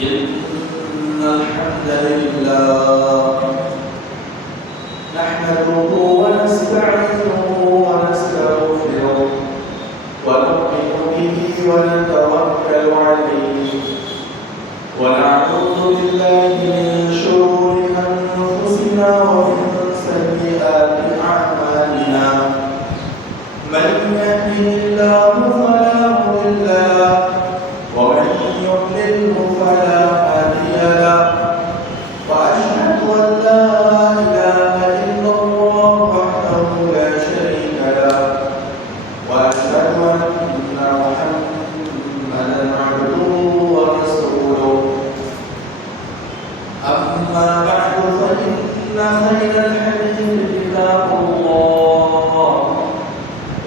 إن الحمد لله نحمده ونستعينه ونستغفره ونؤمن به ونتوكل عليه ونعوذ بالله من شرور أنفسنا ومن سيئات أعمالنا من يهده الله فلا مضل له ومن يضلله فلا هادي له وأشهد أن لا إله إلا الله وحده لا شريك له وأشهد أن محمدا عبده ورسوله أما بعد فإن خير الحديث كتاب الله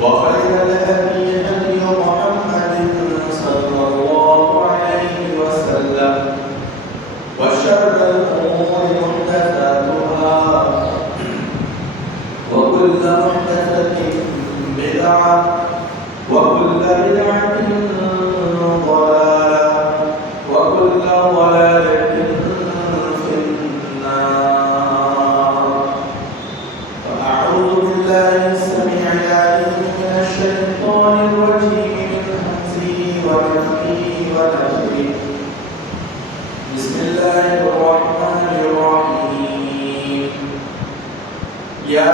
وخير الهدي هدي محمد صلى الله عليه وسلم وشر الأمور محدثاتها وكل محدثة بدعة وكل بدعة ضلالة وكل ضلالة في النار فأعوذ بالله السميع العليم من الشيطان الرجيم من همزه ونفخه ونفخه بسم الله الرحمن الرحيم يا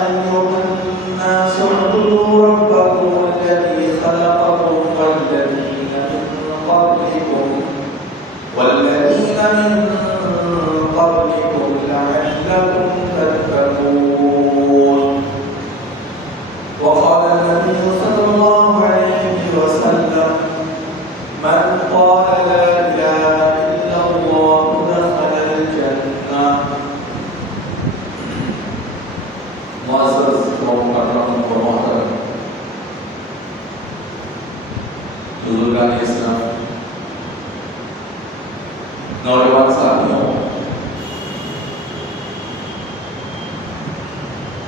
أيها الناس اعبدوا ربكم الذي خلقكم والذين من قبلكم لعلكم تتقون وقال النبي صلى الله عليه وسلم من قال لا إله إلا الله دخل الجنة معزز ومکرم و محترم بزرگان اسلام نوجوان ساتھیوں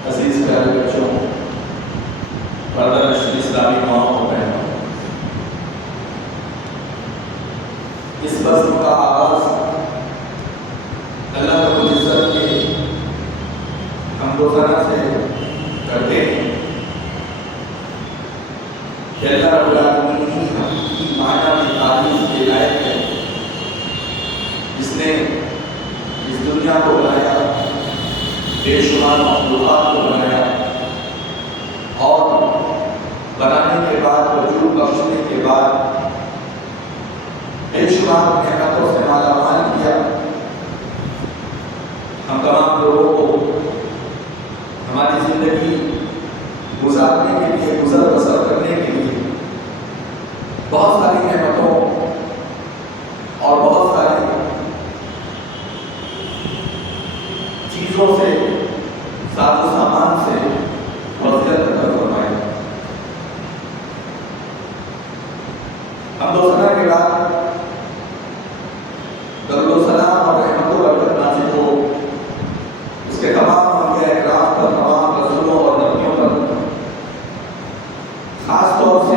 عزیز پیارے بچوں پردہ نشین اسلامی ماں و بہنوں اس بزم کا آغاز اللہ رب العزت کے حمد و ثنا سے کرتے ہیں کہ اللہ رب العالمین کی حقیقی معنی میں تعریف کے لائق ہے جس نے اس دنیا کو بنایا بے شمار مخلوقات کو بنایا اور بنانے کے بعد وجود بخشنے کے بعد بے شمار نعمتوں سے مالا مال کیا ہم تمام لوگوں کو ہماری زندگی گزارنے کے لیے گزر بسر کرنے کے لیے بہت ساری نعمتوں اور بہت ساری چیزوں سے ساز و سامان سے وسیلت عطا فرمائے حمد و ثنا کے بعد درود و سلام اور رحمت و برکت نازل ہو اس کے تمام انبیاء اکرام پر تمام رسولوں اور نبیوں پر خاص طور سے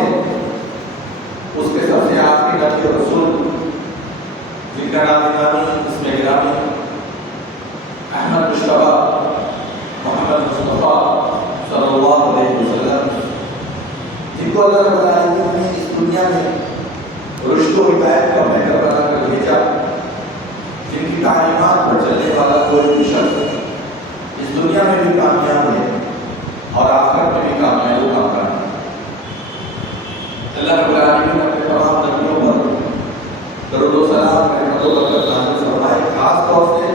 اس کے سب سے آخری نبی اور رسول جن کا نام گرامی اس میں گرامی احمد مشتبہ محمد مصطفیٰ صلی اللہ علیہ وسلم جن کو اللہ رب العالمین نے اس دنیا میں رشد و ہدایت کا پیکر بنا کر بھیجا جن کی تعلیمات پر چلنے والا کوئی بھی شخص اس دنیا میں بھی کامیاب ہے اور آخرت میں بھی کامیاب و کامیاب ہے اللہ رب العالمین اپنے تمام نبیوں پر درود و سلام رحمت و برکت نازل فرمائے خاص طور سے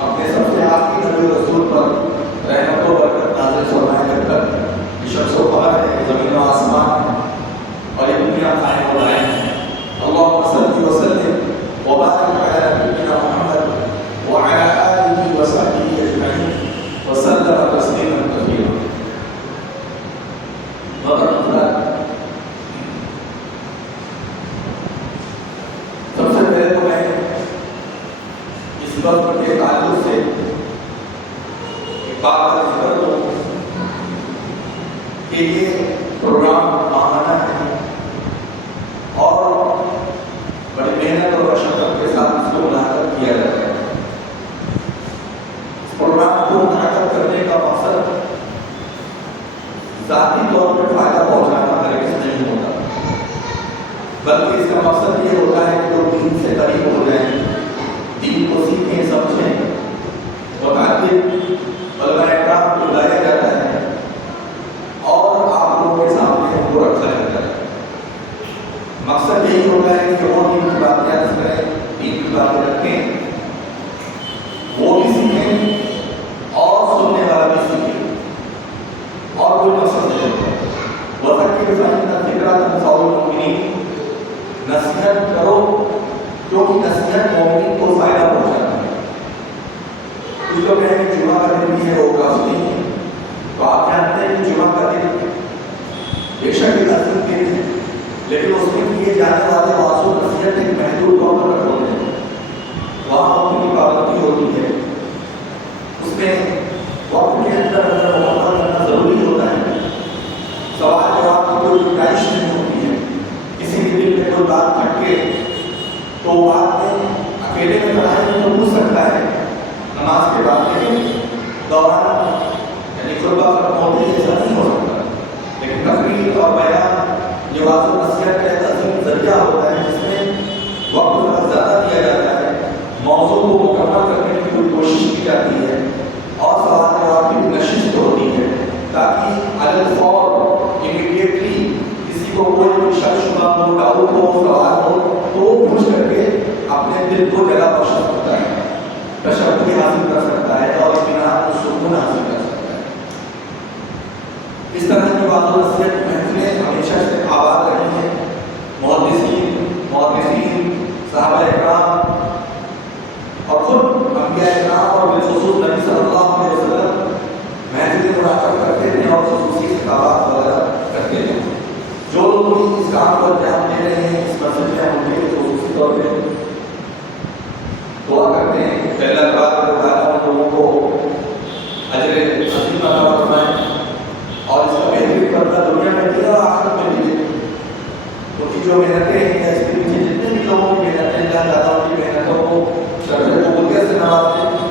اپنے سب سے آخری نبی رسول پر رحمت و برکت نازل فرمائے کر یہ شخص و خبر ہے کہ زمین و آسمان اور یہ دنیا قائم و دائم ہے اللہم صلی وسلم وبارک علی نبینا محمد وعلی آلہ وصحبہ اجمعین وسلم تسلیما کثیرا سب سے پہلے تو میں اس وقت کے تعلق سے ایک بات کا ذکر کروں کہ یہ پروگرام ماہانہ ہے اور بڑی محنت اور مشقت یہ ہوتا ہے کہ لوگ دین سے قریب ہو جائیں، دین کو سیکھیں سمجھیں، متعدد علماء اکرام کو بلایا جاتا ہے اور آپ لوگوں کے سامنے ان کو رکھا جاتا ہے۔ مقصد یہی ہوتا ہے کہ وہ دین کی باتیں عرض کریں، دین کی باتیں رکھیں، وہ بھی سیکھیں اور سننے والا بھی سیکھیں، اور کوئی مقصد نہیں ہوتا۔ وَذَكِّرْ فَإِنَّ الذِّكْرَىٰ تَنفَعُ الْمُؤْمِنِينَ، نصیحت کرو کیونکہ نصیحت مومن کو فائدہ پہنچاتا ہے۔ کچھ لوگ کہیں کہ جمعہ کا دن بھی ہے وہ کافی نہیں ہے، تو آپ جانتے ہیں کہ جمعہ کا دن بے شک ایک عظیم دن ہے، لیکن اس میں کیے جانے والے واضح نصیحت ایک محدود وقت پر ہوتے ہیں، وہاں وقت کی پابندی ہوتی ہے، اس میں وقت کے اندر مکمل کرنا ضروری ہوتا ہے۔ سوال جواب کی کوئی گنجائش نہیں ہوتی ہے، کسی بھی دل میں کوئی بات کھٹکے تو بعد میں اکیلے میں پڑھائی میں تو پوچھ سکتا ہے نماز کے بعد، لیکن دوران یعنی خطبہ ختم ہوتے ہی ایسا نہیں ہو سکتا۔ لیکن تقریر اور بیان یہ واضح نصیحت کا ایک عظیم ذریعہ ہوتا ہے جس میں وقت بہت زیادہ دیا جاتا ہے، موضوع کو مکمل کرنے کی کوئی کوشش کی جاتی ہے اور سوال جواب کی نشست ہوتی ہے تاکہ علی الفور امیڈیٹلی کسی کو کوئی شک شبہ ہو، ڈاؤٹ ہو، سوال ہو تو وہ پوچھ کر کے اپنے دل کو جگہ بخش سکتا ہے، تشکر حاصل کر سکتا ہے اور اطمینان و سکون حاصل کر سکتا ہے۔ اس طرح کی بات و نصیحت محفلیں ہمیشہ سے آباد رہی ہیں۔ محدثین، صحابہ اکرام اور خود انبیاء اکرام اور بالخصوص نبی صلی اللہ علیہ وسلم محفلیں منعقد کرتے تھے اور خصوصی خطابات وغیرہ کرتے تھے۔ جو لوگ بھی اس کام کو انجام دے رہے ہیں اس مسئلے میں ان کے خصوصی طور پہ دعا کرتے ہیں کہ اللہ تبارک و تعالیٰ ان لوگوں کو اجر عظیم عطا فرمائے اور اس کا بہترین بدلہ دنیا میں دیا اور آخرت میں دیے۔ ان کی جو محنتیں ہیں اس کے پیچھے جتنے بھی لوگوں کی محنتیں اللہ تعالیٰ ان کی محنتوں کو شرف قبولیت سے نواز دیں۔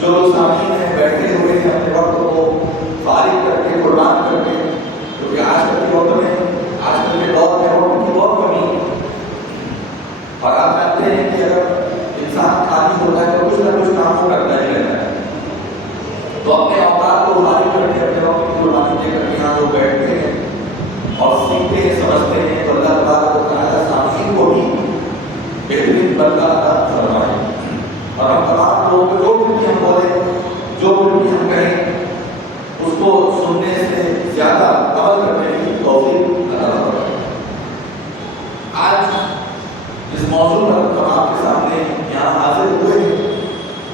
جو لوگ سامعین ہیں بیٹھے ہوئے ہیں اپنے وقت کو فارغ کر کے قربان کر کے، کیونکہ آج کل کے وقت میں آج کل کے دور میں وقت کی بہت کمی ہے اور آپ جانتے ہیں کہ اگر انسان خالی ہوتا ہے تو کچھ نہ کچھ کام کرتا ہی رہتا ہے، تو اپنے اوقات کو فارغ کر کے اپنے وقت کی قربانی دے کر کے یہاں لوگ بیٹھتے ہیں اور سیکھتے ہیں سمجھتے ہیں تو اللہ تبارک و تعالیٰ سامعین کو بھی بہترین بدلہ عطا فرمائے اور ہم تمام لوگوں کو جو کچھ بھی ہم بولیں، جو کچھ بھی ہم کہیں اس کو سننے سے زیادہ عمل کرنے کی توفیق عطا فرمائے۔ آج جس موضوع پر ہم آپ کے سامنے یہاں حاضر ہوئے ہیں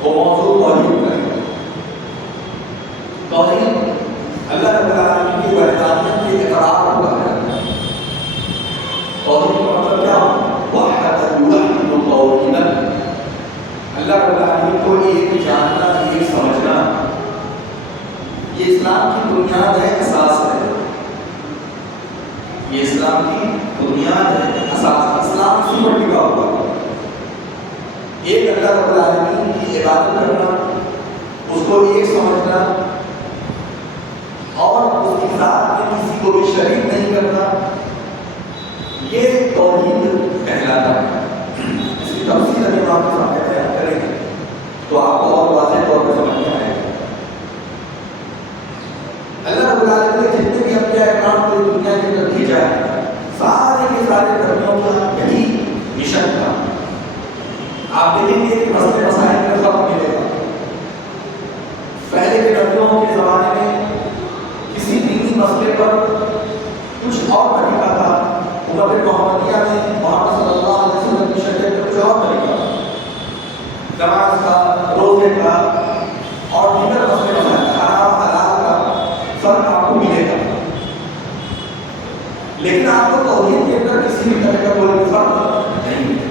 وہ موضوع توحید کا ہے۔ توحید اللہ رب العالمین کی وحدانیت کے اقرار کو کہا جاتا ہے۔ توحید کا مطلب کیا ہے؟ وحدۃ یوحد توحیدا، اللہ رب العالمین کو ایک جاننا، ایک سمجھنا، یہ اسلام کی بنیاد ہے، اساس ہے۔ یہ اسلام کی بنیاد ہے، اساس۔ اسلام اسی پر ٹکا ہوا ہے۔ ایک اللہ رب العالمین کی عبادت کرنا، اس کو ایک سمجھنا اور اس کی ذات میں کسی کو بھی شریک نہیں کرنا، یہ توحید کہلاتا ہے۔ اس کی تفصیل ابھی آپ کے سامنے بیان کریں گے تو آپ کو اور واضح طور پر سمجھ میں آئے گا۔ اللہ رب العالمین نے جتنے بھی انبیاء اکرام کو دنیا کے اندر بھیجا ہے، سارے کے سارے نبیوں کا یہی مشن تھا۔ آپ دیکھیں گے کہ مسئلے مسائل میں فرق ملے گا۔ پہلے کے نبیوں کے زمانے میں کسی دینی مسئلے پر کچھ اور طریقہ تھا، امت محمدیہ میں محمد صلی اللہ علیہ وسلم کی شریعت میں کچھ اور طریقہ تھا، نماز کا، روزے کا اور دیگر مسئلے مسائل حرام حلال کا فرق آپ کو ملے گا، لیکن آپ کو توحید کے اندر کسی بھی طرح کا کوئی فرق نہیں ملے گا۔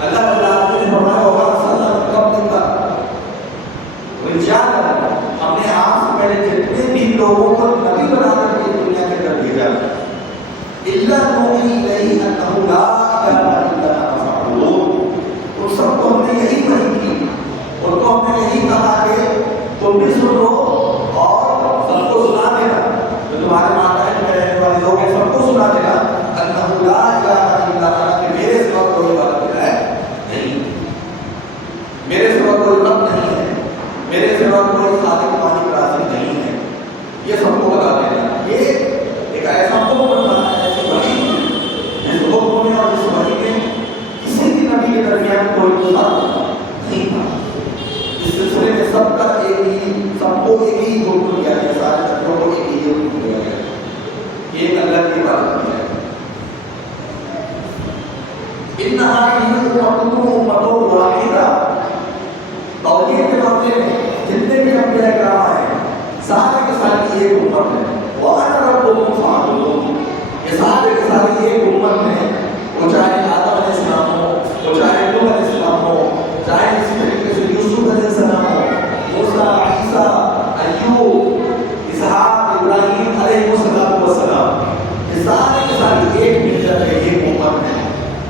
اللہ رب العالمین نے فرمایا وَمَا أَرْسَلْنَا مِن قَبْلِكَ رِجَالًا، ہم نے آپ سے پہلے جتنے بھی لوگوں کو نبی بنا کر کے دنیا کے اندر بھیجا إِلَّا نُوحِي إِلَيْهِ أَنَّهُ لَا إِلَٰهَ إِلَّا أَنَا فَاعْبُدُونِ، ان سب کو ہم نے یہی وحی کی، ان کو ہم نے یہی کہا کہ تم بھی سنو اور سب کو سنا دینا، جو تمہارے ماں بہن میں رہنے والے لوگ ہیں سب کو سنا دینا، أَنَّهُ لَا إِلَٰهَ کوئی خالق مالک رازق نہیں ہے، یہ سب کو بتا دینا۔ یہ ایک ایسا حکم بنتا ہے، ایسی وحی جس حکم میں اور جس وحی میں کسی بھی نبی کے درمیان کوئی فرق نہیں تھا۔ اس سلسلے میں سب کا ایک کو ایک ہی حکم دیا گیا، سارے نبیوں کو ایک ہی حکم دیا گیا، یہ اللہ کی بات ہے۔ توحید کے معاملے میں جتنے بھی انبیاء کرام ہیں سارے کے سارے ایک امت ہے، وَأَنَا رَبُّكُمْ فَاعْبُدُونِ، یہ سارے کے سارے ایک امت ہیں، وہ چاہے آدم علیہ السلام ہو، وہ چاہے نوح علیہ السلام ہو، چاہے اسی طریقے سے یوسف علیہ السلام ہو، موسیٰ، عیسیٰ، ایوب، اسحاق، ابراہیم علیہ السلام، یہ سارے کے سارے ایک ملت ہے، ایک امت ہے۔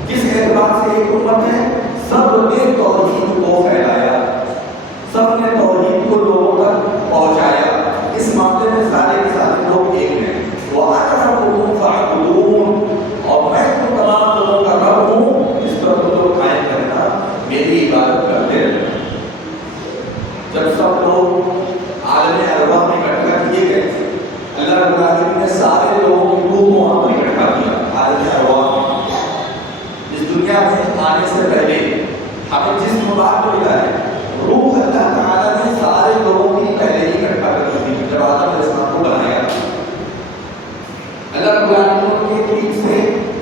کس اعتبار سے ایک امت ہے؟ سب نے توحید کو پھیلایا، سب نے توحید کو لوگوں تک پہنچایا، اس معاملے میں سارے کے سارے لوگ ایک ہیں۔ وَأَنَا رَبُّكُمْ فَاعْبُدُونِ، اور میں تم تمام لوگوں کا رب ہوں، اس پر تم لوگ قائم رہنا، میری عبادت کرتے رہنا۔ جب سب لوگ عالم ارواح میں اکٹھا کیے گئے، اللہ رب العالمین نے سارے لوگوں کی روح کو وہاں پر اکٹھا کیا، عالم ارواح اس دنیا میں آنے سے پہلے ہمیں جس بات کو ملا ہے، روح اللہ تعالیٰ نے سارے لوگوں کی پہلے ہی اکٹھا کر دی جب آدم علیہ السلام کو بنایا۔ اللہ رب العالمین کے بیچ سے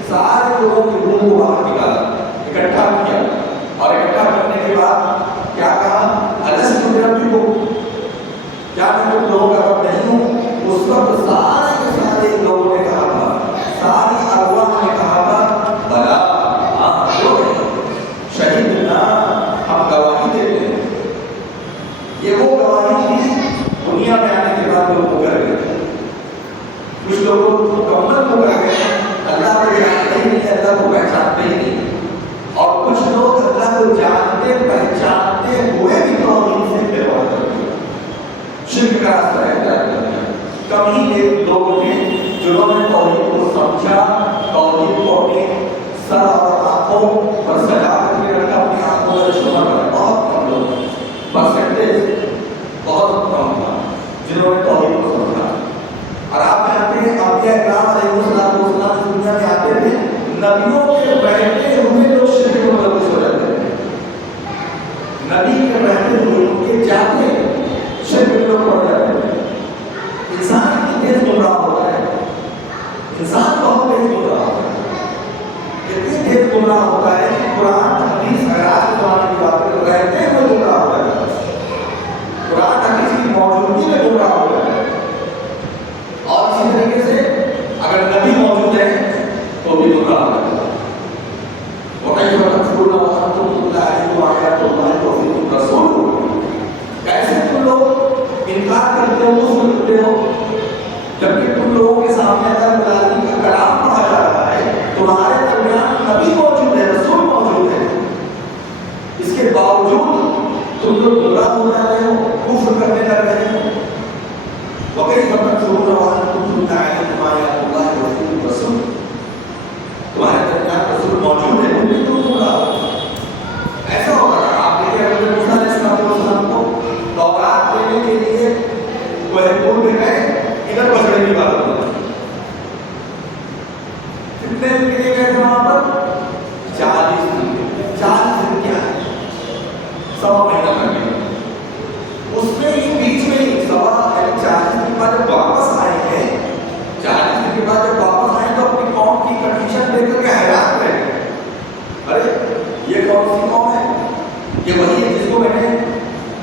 سارے لوگوں کی روح کو باہر نکالا، اکٹھا کیا، اور اکٹھا کرنے کے بعد کیا کہا؟ الست بربکم، کیا میں تم لوگوں کا رب نہیں ہوں؟ اس وقت سارے کے سارے لوگوں نے کہا تھا، ساری ارواح نے کہا تھا بلا، شہیدنا، ہم گواہی دیتے ہیں۔ یہ وہ گواہی تھی دنیا میں آنے کے بعد لوگ کر گئے، کچھ لوگ مکمل ہو کر گئے، اللہ کو جانتے ہی نہیں، اللہ کو پہچانتے ہی نہیں، اور کچھ لوگ اللہ کو جانتے پہچانتے ہوئے بھی توحید سے بے-پرواہ کرتے ہیں، شرک کا راستہ اختیار کرتے ہیں۔ کم ہی لوگ ہیں جنہوں نے توحید کو سمجھا، توحید کو اپنے سر اور آنکھوں پر سجا کر کے رکھا، اپنی آنکھوں پر چھپا کر، بہت کم لوگ، پرسنٹیج بہت کم تھا جنہوں نے توحید کو سمجھا۔ اور آپ جانتے ہیں انبیاء کرام علیہ السلام اس دنیا میں آتے تھے، نبیوں کے بیٹھے ہوئے لوگ شرک میں ملوث ہو جاتے تھے، نبی کے بیٹھے ہوئے ان کے جاتے شرک میں لوگ پڑ جاتے تھے۔ انسان اتنی تیز گمراہ ہوتا ہے، انسان بہت تیز گمراہ ہوتا ہے، اتنی تیز گمراہ ہوتا ہے کہ قرآن حدیث آج کے زمانے کی بات کرتے رہتے ہوئے گمراہ ہوتا ہے، قرآن حدیث کی موجودگی میں گمراہ ہوتا ہے۔ اور اسی طریقے سے اگر نبی موجود ہے تو بھی گمراہ ہوتا ہے۔ وَكَيْفَ تَكْفُرُونَ وَأَنْتُمْ تُتْلَىٰ عَلَيْكُمْ آيَاتُ اللَّهِ وَفِيكُمْ رَسُولُهُ، کیسے تم لوگ انکار کرتے ہو، کفر کرتے ہو، جبکہ تم لوگوں کے سامنے اللہ تعالیٰ کا کلام پڑھا جا رہا ہے، تمہارے درمیان نبی موجود ہے، رسول موجود ہے، اس کے باوجود تم لوگ گمراہ ہو جاتے ہو، کفر کرنے لگ رہے ہو۔ وَكَيْفَ تَكْفُرُونَ وَأَنْتُمْ تُتْلَىٰ عَلَيْكُمْ آيَاتُ اللَّهِ وَفِيكُمْ رَسُولُهُ، تمہارے درمیان رسول موجود ہے، تم بھی گمراہ ہو۔ ایسا ہوگا کہ آپ دیکھیں حضرت موسیٰ علیہ السلام کو تورات دینے کے لیے کوہ طور میں گئے، ادھر بچڑے کی بات ہوئی، کتنے دن کے لیے گئے تھے وہاں پر؟ 40 دن، 40 دن کیا ہے، سوا مہینہ لگ گیا۔ اس میں ہی بیچ میں ہی 40 دن کے بعد جب واپس آئے ہیں، 40 دن کے بعد جب واپس آئے تو اپنی قوم کی کنڈیشن دیکھ کر کے حیران رہے، ارے یہ کون سی قوم ہے؟ یہ وہی ہے جس کو میں نے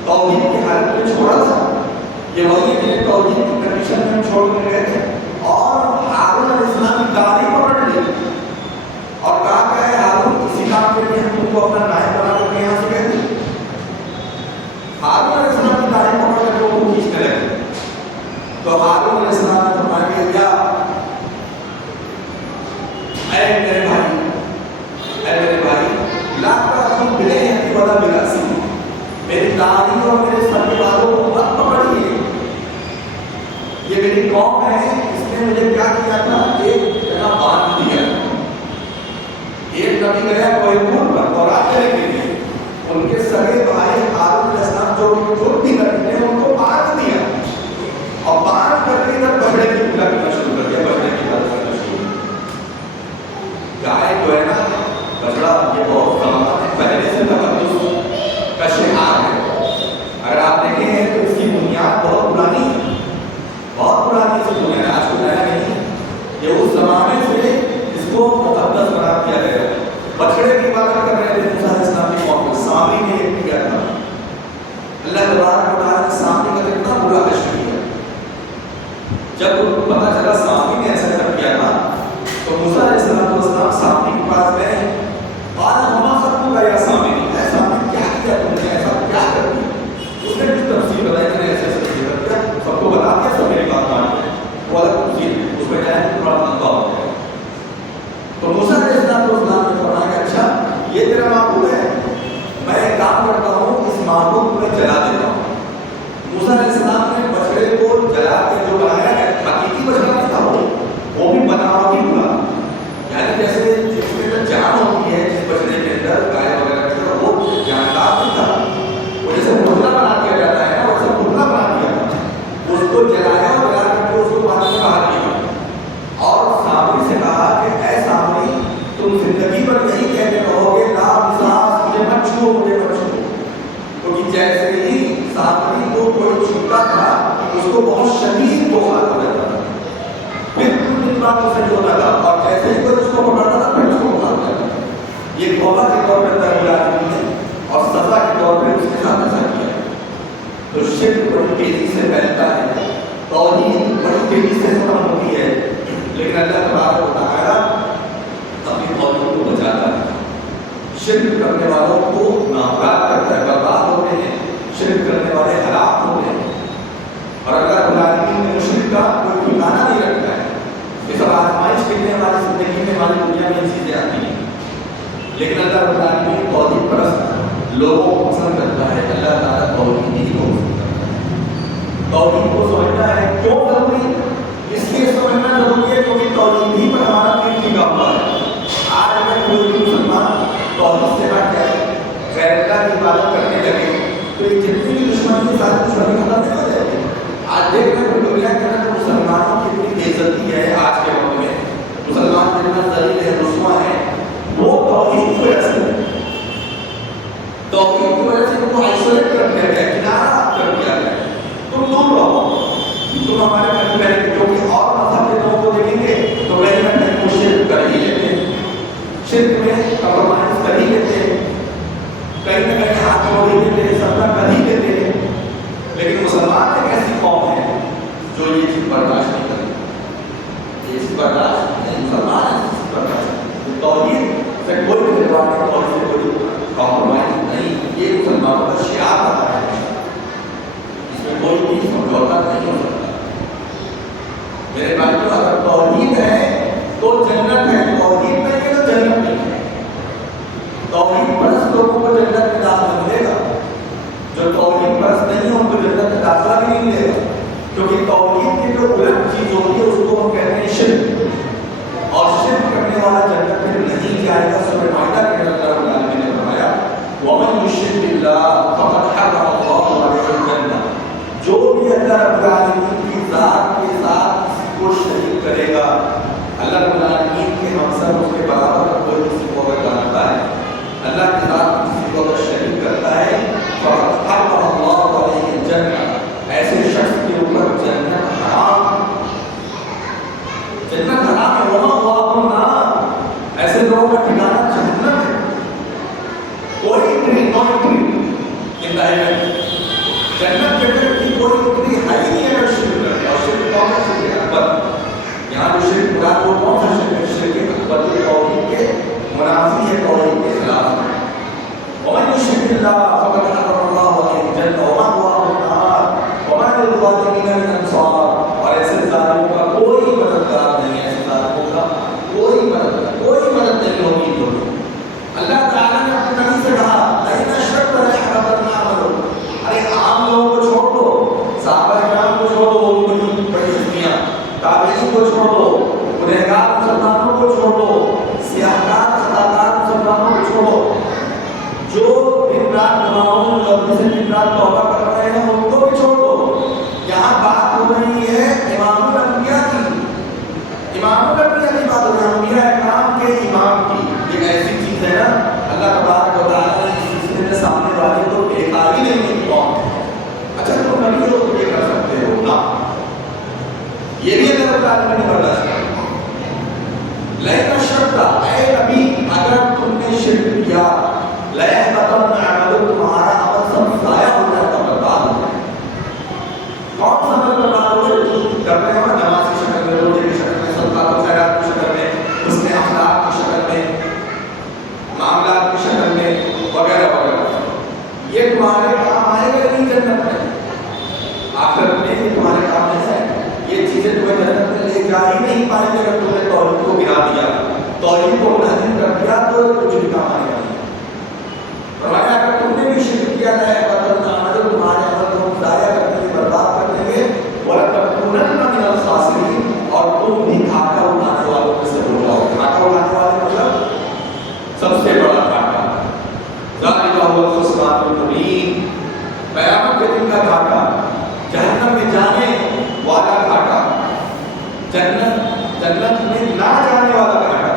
توحید کی حالت میں چھوڑا تھا، یہ وہی ہے جنہیں توحید کی کنڈیشن میں چھوڑ کے گئے تھے، اور ہارون علیہ السلام کی داڑھی پکڑ لی اور کہا کہ ہے ہارون کسی کام کے لیے ہم تم کو اپنا نائب بنا کر کے یہاں سے گئے تھے۔ ہارون علیہ السلام کی داڑھی پکڑ کر کے وہ کھینچنے لگے، تو ہارون علیہ السلام نے فرمایا کہ اے میرے بھائی لا تأخذ بلحیتی ولا براسی، میری داڑھی اور میرے سر کے بالوں کو مت پکڑیے، یہ میری قوم ہے، اس نے مجھے کیا کیا تھا، ایک جگہ باندھ دیا۔ ایک نبی گیا کوہ طور پر تورات دینے کے لیے، ان کے سگے بھائی ہارون علیہ السلام جو خود بھی نبی تھے ان کو جب پتا چلا سامری نے ایسا کر کیا تھا تو موسیٰ علیہ السلام سامری کے پاس گئے، قال وما خطبک یا سامری، اے سامری کیا کیا تم نے، ایسا کیا کر دیا؟ اس نے کچھ تفصیل بتائی کہ ایسے ایسے کر دیا، سب کو بتا دیا، سب میری بات مان گئے، وہ الگ تفصیل اس میں جائے تھوڑا لمبا ہو گیا۔ تو موسیٰ علیہ السلام نے فرمایا کہ اچھا یہ تیرا معبود ہے، میں ایک کام کرتا ہوں اس معبود کو میں جلا دیتا ہوں۔ موسیٰ علیہ السلام نے بچڑے کو جلا کے جو بنایا ہے حقیقی بچڑا نہیں تھا، وہ بھی بناوٹی تھا، یعنی جیسے جس میں جان ہوتی ہے جس بچڑے کے اندر گائے وغیرہ کے اندر، وہ جاندار نہیں تھا، وہ جیسے مطلع بنا دیا جاتا ہے نا ویسے مطلع بنا دیا تھا، اس کو جلایا اور جلا کر کے اس کو پانی میں باہر کیا اور سامری سے کہا کہ اے سامری تم زندگی پر نہیں کہتے رہو گے لا مساس، مجھے مت چھو، مجھے مت چھو، کیونکہ جیسے ہی سامری کو کوئی چھوتا تھا اس کو بہت شدید بخار ہو جاتا تھا، پھر کچھ بات اسے ہوتا تھا اور جیسے ہی کوئی اس کو پکڑتا تھا پھر اس کو بخار ہو جاتا تھا۔ یہ توبہ کے طور پر رب العالمین نے اور سزا کے طور پر اس کے ساتھ ایسا کیا۔ تو شرک بڑی تیزی سے پھیلتا ہے، توحید بڑی تیزی سے ختم ہوتی ہے، لیکن اللہ تبارک و تعالیٰ اپنی توحید کو بچاتا ہے۔ شرک کرنے والوں کو نامراد کرتا ہے، برباد ہوتے ہیں، شرک کرنے والے ہلاک ہوتے ہیں، اور اللہ رب العالمین نے مشرک کا کوئی ٹھکانہ نہیں رکھتا ہے۔ یہ سب آزمائش کے لیے ہماری زندگی میں ہماری دنیا میں یہ چیزیں آتی ہیں، لیکن اللہ رب العالمین توحید پرست لوگوں کو پسند کرتا ہے۔ اللہ تعالیٰ توحید ہی کو پسند کرتا ہے۔ توحید کو سمجھنا ہے کیوں ضروری؟ اس لیے سمجھنا ضروری ہے کیونکہ توحید ہی پر ہمارا دین ٹکا ہوا ہے۔ آج اگر کوئی بھی مسلمان توحید سے ہٹ جائے، غیر اللہ کی عبادت کرنے لگے، تو یہ جتنی بھی دشمنی کی ساری دشمنی ختم نہیں ہو جائے گی۔ آج دیکھ رہے ہیں دنیا کے اندر مسلمانوں کی اتنی بے عزتی ہے، آج کے وقت میں مسلمان جتنا ذلیل ہے، رسوا ہے، وہ توحید کی وجہ سے، توحید کی وجہ سے ان کو آئسولیٹ کر دیا گیا، کنارہ کر دیا گیا، تم دور رہو، تم ہمارے گھر میں رہے، جو کہ اور مذہب کے لوگوں کو دیکھیں گے تو کہیں نہ کہیں وہ شرک کر ہی لیتے ہیں، شرک میں کمپرومائز کر ہی لیتے ہیں، کہیں نہ کہیں ہاتھ چھوڑ ہی لیتے ہیں، سب کر ہی لیتے ہیں، لیکن مسلمان ایک ایسی قوم ہے جو یہ چیز برداشت نہیں کرتی، یہ چیز برداشت نہیں، مسلمان ایسی چیز برداشت نہیں، توحید سے کوئی بھیدبھاؤ نہیں، اور سے کوئی کمپرومائز نہیں، یہ مسلمانوں کا شعار رہا ہے، اس میں کوئی بھی سمجھوتا نہیں ہو سکتا۔ میرے بھائیوں اگر توحید ہے تو جنت ہے، توحید نہیں ہے تو جنت نہیں ہے۔ توحید پرست لوگوں کو جنت میں داخلہ ملے گا، جو توحید پرست نہیں ہے ان کو جنت میں داخلہ بھی نہیں ملے گا، کیونکہ توحید کی جو الگ چیز ہوتی ہے اس کو ہم کہتے ہیں شرک، اور شرک کرنے والا جنت میں نہیں جائے گا۔ سورہ مائدہ کے اندر اللہ رب العالمین نے فرمایا وَمَن يُشْرِكْ بِاللَّهِ فَقَدْ حَرَّمَ اللَّهُ عَلَيْهِ الْجَنَّةَ، جو بھی اللہ رب العالمین کی ذات کے ساتھ کسی کو شریک کرے گا، اللہ رب العالمین کے ہمسر اس کے برابر کوئی کسی کو اگر جانتا ہے، اللہ کے ساتھ کسی کو اگر شریک کرتا ہے، فَقَدْ حَرَّمَ اللَّهُ عَلَيْهِ الْجَنَّةَ، ایسے شخص کے اوپر جنت حرام، جنت حرام ہے، وَمَأْوَاهُ النَّارُ، ایسے لوگوں کا ٹھکانہ جہنم ہے۔ کوئی entry no entry in the heaven, جنت کے اندر کی کوئی انٹری ہے ہی نہیں اگر شرک کرے، اور شرک کون سا شرک اکبر، یہاں جو شرک مراد وہ کون سا شرک ہے؟ شرک اکبر جو توحید کے منافی ہے، توحید کے خلاف ہے۔ وَمَن يُشْرِكْ بِاللَّهِ فَقَدْ حَرَّمَ اللَّهُ عَلَيْهِ الْجَنَّةَ وَمَأْوَاهُ النَّارُ وَمَا لِلظَّالِمِينَ مِنْ أَنصَارٍ، اور ایسے ظالموں کا کوئی مددگار نہیں ہے، ایسے ظالموں کا کوئی مدد نہیں ہوگی۔ تو اللہ تعالیٰ نے اپنے نبی سے کہا لَئِنْ أَشْرَكْتَ لَيَحْبَطَنَّ عَمَلُكَ، ارے عام لوگوں کو چھوڑ دو، صحابہ کرام کو چھوڑ دو، وہ بڑی بڑی ہستیاں، تابعین کو چھوڑ دو، گنہگار مسلمانوں کو چھوڑ دو، سیاہکار خطاکار مسلمانوں کو چھوڑ دو، جو دن رات گناہوں غلطی سے دن رات توبہ کر رہے ہیں ان کو بھی چھوڑ دو۔ یہاں بات ہو رہی ہے امام الانبیاء کی، امام الانبیاء کی بات ہو رہی ہے، انبیاء اکرام کے امام کی۔ یہ ایسی چیز ہے نا اللہ تبارک و تعالیٰ نے اس سلسلے میں سامنے والے کو دیکھا ہی نہیں کون، اچھا تم نبی ہو تو یہ کر سکتے ہو نا، یہ بھی اللہ تعالیٰ نے برداشت کیا۔ لَئِنْ أَشْرَكْتَ، اے نبی اگر تم نے شرک کیا، لَيَحْبَطَنَّ عَمَلُكَ، تمہارا عمل سب ضائع ہو جائے گا، برباد ہو جائے گا۔ کون سا عمل برباد ہو جائے؟ کر رہے ہو نا آخرت میں یہ تمہارے کام میں ہے، یہ چیزیں تمہیں جنت میں لے جا ہی نہیں پائیں گے اگر تم نے توحید کو گرا دیا، توحید کو منہدم کر دیا تو کچھ بھی کام آنے والا نہیں۔ فرمایا اگر تم نے بھی شرک کیا ہے تو تمہارے عمل کو ضائع کر دیں گے، برباد کر دیں گے، وَلَتَكُونَنَّ مِنَ الْخَاسِرِينَ، اور تم بھی گھاٹا اٹھانے والوں میں سے ہو جاؤ۔ گھاٹا اٹھانے والے مطلب سب سے بڑا گھاٹا، ذَلِكَ هُوَ الْخُسْرَانُ الْمُبِينُ، قیامت کے دن کا گھاٹا، جہنم میں جانے والا گھاٹا، جنت میں نہ جانے والا گھاٹا،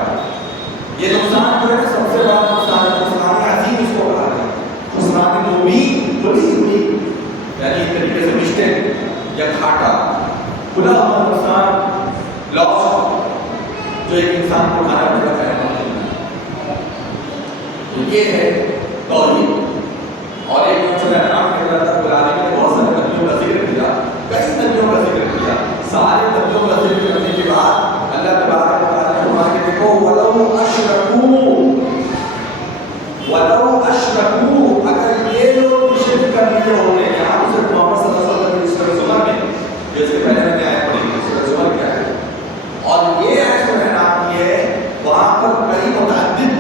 یہ نقصان جو ہے سب سے بڑا نقصان ہے، خسران عظیم اس کو کہا ہے، خسران مبین، کھلی ہوئی، یعنی ایک طریقے سے مسٹیک یا گھاٹا، کھلا ہوا نقصان، لاس جو ایک انسان کو کھانا پڑتا ہے۔ یہ ہے توحید۔ اور ایک سورہ انعام کے اندر قرآن نے بہت سارے نبیوں کا ذکر کیا، کئی نبیوں کا ذکر کیا، سارے نبیوں کا ذکر کرنے کے بعد اللہ تبارک و تعالیٰ نے فرمایا کہ دیکھو وَلَوْ أَشْرَكُوا، اگر یہ لوگ شرک کر لیے ہوتے ہیں، یہاں حضرت محمد صلی اللہ علیہ وسلم کی سورہ زمر میں، جو اس کے پہلے میں نے آیت پڑھی تھی، سورہ زمر کیا ہے، اور یہ آیت سورہ انعام کی ہے، وہاں پر کئی متعدد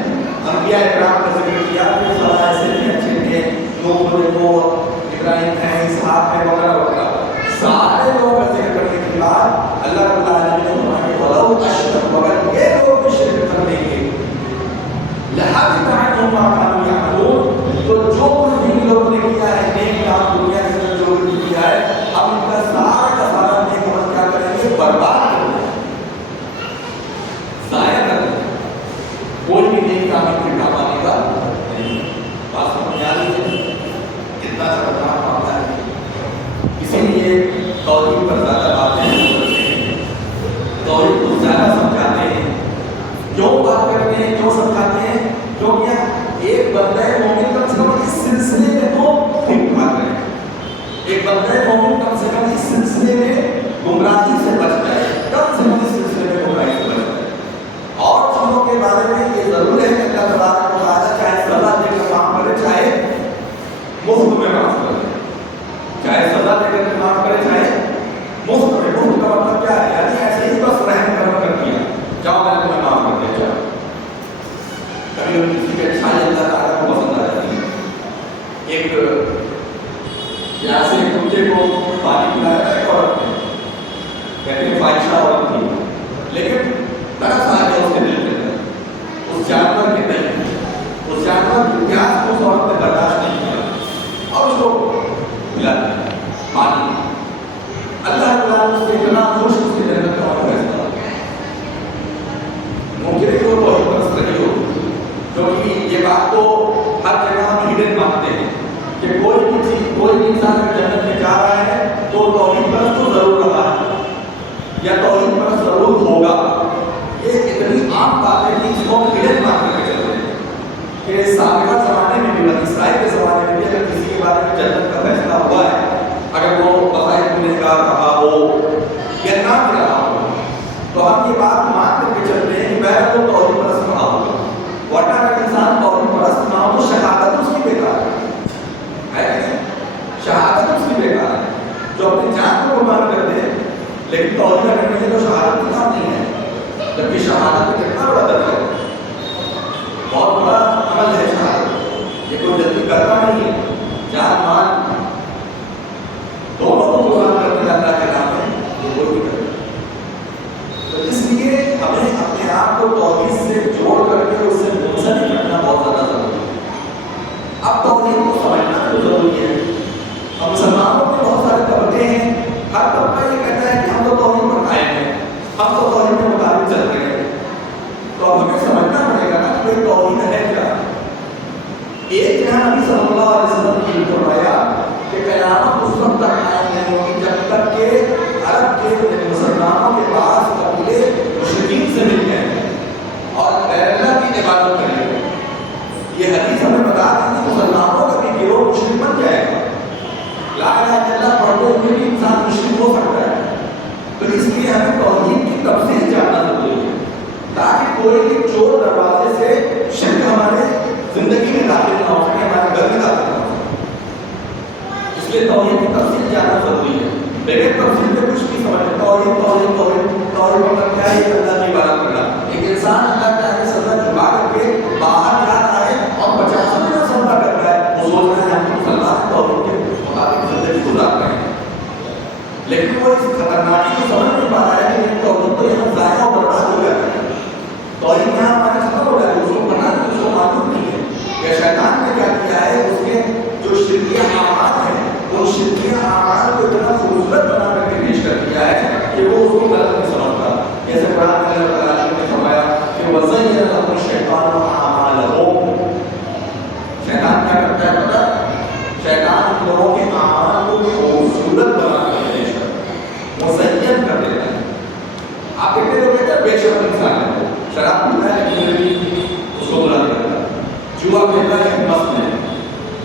انبیاء اکرام کا ذکر کیا، کہ فرمایا ایسے نہیں اچھے تھے، نوح دیکھو، ابراہیم ہے، اسحاق ہے، وغیرہ وغیرہ، سارے لوگوں کا ذکر کرنے کے بعد اللہ رب العالمین نے فرمایا کہ وَلَوْ أَشْرَكُوا، اگر یہ لوگ شرک کر لیں گے، لَحَبِطَ عَنْهُم مَّا كَانُوا يَعْمَلُونَ، تو جو کچھ بھی لوگوں نے کیا ہے نیک کام دنیا کے اندر جو کچھ کیا ہے، اب ان کا سارا نیک عمل کیا کریں گے، برباد کر دیں گے، ضائع کر دیں گے، کوئی بھی نیک کام ان کے کام آنے کا نہیں۔ بات سمجھ آ رہی ہے کتنا خطرناک معاملہ ہے؟ اسی لیے توحید پر زیادہ باتیں کرتے ہیں، توحید کو زیادہ سمجھاتے ہیں، کیوں بات کرتے ہیں، کیوں سمجھاتے ہیں؟ کیونکہ ایک بندہ مومن کم سے کم اس سلسلے میں تو ٹھیک ٹھاک رہے، ایک بندہ مومن کم سے کم اس سلسلے میں گمراہی سے بچ جائے، کم سے کم اس سلسلے میں گمراہی سے بچ جائے۔ اور چیزوں کے بارے میں یہ ضرور ہے کہ اللہ تبارک و تعالیٰ چاہے سزا دے کر کام کرے، چاہے مفت میں معاف کرے، چاہے سزا دے کر معاف کرے، چاہے مفت میں۔ مفت کا مطلب کیا ہے؟ یعنی ایسے ہی بس رحم کرم کر دیا، جاؤ میں تمہیں معاف کر دیا جاؤ۔ کبھی کسی کی اچھائی اللہ تعالیٰ کو پسند آ جاتی ہے۔ ایک پیاسے کتے کو پانی پلایا تھا ایک عورت نے، کہتے ہیں فائشہ عورت تھی، لیکن ترس آ گیا اس کے دل کے اندر اس جانور کے نہیں، اس جانور کی پیاس کو اس عورت نے برداشت نہیں کیا اور اس کو پلا دیا پانی۔ اللہ تعالیٰ اس سے اتنا خوش اس کی جنت کا فیصلہ، ممکن ہے کہ وہ توحید پرست رہی ہو، کیونکہ یہ بات تو ہر جگہ ہم ہڈن مانتے ہیں کہ کوئی بھی چیز، کوئی بھی انسان اگر جنت میں جا رہا ہے تو توحید پرست تو ضرور رہا ہے یا توحید پرست ضرور ہوگا۔ یہ اتنی عام بات ہے کہ اس کو ہڈن مان کر کے چلتے ہیں کہ سابقہ زمانے میں بھی، بنی اسرائیل کے زمانے میں بھی اگر کسی کے بارے میں جنت کا فیصلہ ہوا ہے، اگر وہ بظاہر گنہگار رہا ہو یا نہ بھی رہا ہو، تو ہم یہ بات مان کر کے چلتے ہیں کہ بہرحال وہ توحید پرست رہا ہوگا، ورنہ اگر انسان توحید پرست نہ ہو تو شہادت اس کی بیکار ہے کہ نہیں؟ شہادت اس کی بیکار ہے، جو اپنی جان کو قربان کر دے لیکن توحید کرنے کے تو شہادت بھی کام نہیں ہے، جبکہ شہادت میں کتنا بڑا درجہ ہے، بہت بڑا عمل ہے شہادت، یہ کوئی جلدی کرنا نہیں ہے، جان مان دونوں کو قربان کر دیا اللہ کے نام میں، یہ کوئی بھی کرے۔ تو اس لیے ہمیں اپنے آپ کو توحید سے جوڑ کر کے اس سے منسلک رکھنا بہت زیادہ ضروری ہے۔ اب توحید کو سمجھنا تو ضروری ہے۔ اب مسلمانوں میں بہت سارے طبقے ہیں، ہر طبقہ یہ کہتا ہے کہ ہم تو توحید پر قائم ہیں، ہم تو توحید کے مطابق چل رہے ہیں، تو اب ہمیں سمجھنا پڑے گا نا کہ کوئی توحید ہے کیا۔ ایک جہاں نبی صلی اللہ علیہ وسلم نے فرمایا کہ قیامت اس وقت تک قائم نہیں ہوگی جب تک کہ عرب کے مسلمانوں کے پاس قبیلے مشرکین سے مل جائیں اور غیر اللہ کی عبادت کریں گے۔ یہ حدیث ہمیں بتا رہی ہے کہ مسلمانوں کا بھی گروہ مشرک بن جائے گا، لا الہ الا اللہ پڑھتے ہوئے بھی انسان مشرک ہو سکتا ہے۔ تو اس لیے ہمیں توحید کی تفصیل جاننا ضروری ہے تاکہ کوئی بھی چور دروازے سے شرک ہمارے زندگی میں داخل نہ ہو سکے، ہمارے گھر میں داخل نہ ہو سکے۔ اس لیے توحید کی تفصیل جاننا ضروری ہے۔ لیکن تفصیل میں کچھ نہیں سمجھتے. توحید مطلب کیا ہے؟ اللہ کی عبادت کرنا. ایک انسان اللہ کے آگے سجدہ جھکا کر کے باہر جا رہا ہے اور 50 دن سجدہ کر رہا ہے. وہ سوچ رہا ہے ہم مسلمان توحید کے مطابق زندگی گزار رہے ہیں، لیکن وہ اس خطرناکی کو سمجھ نہیں پا رہا ہے کہ یہ توحید تو یہاں ضائع اور برباد ہو جاتا ہے. توحید یہاں ہمارے ختم ہو جاتی ہے. اس کو پتہ نہیں، اس کو معلوم نہیں ہے کہ شیطان نے کیا کیا ہے. اس کے جو شرکیہ اعمال ہیں ان شرکیہ اعمال کو اتنا خوبصورت بنا کر کے پیش کر دیا ہے کہ وہ اس کو غلط نہیں سمجھتا. جیسے قرآن میں اللہ تعالیٰ نے فرمایا کہ وَزَيَّنَ لَهُمُ الشَّيْطَانُ أَعْمَالَهُمْ. شیطان کیا کرتا ہے پتہ؟ شیطان لوگوں کے اعمال کو خوبصورت بنا کر پیش کرتا ہے، مزین کر دیتا ہے. آپ کہتے ہیں کہتے ہیں بے شرم انسان ہے، شراب پیتا ہے لیکن اس کو برا نہیں کرتا، جوا کھیلتا ہے لیکن مست نہیں.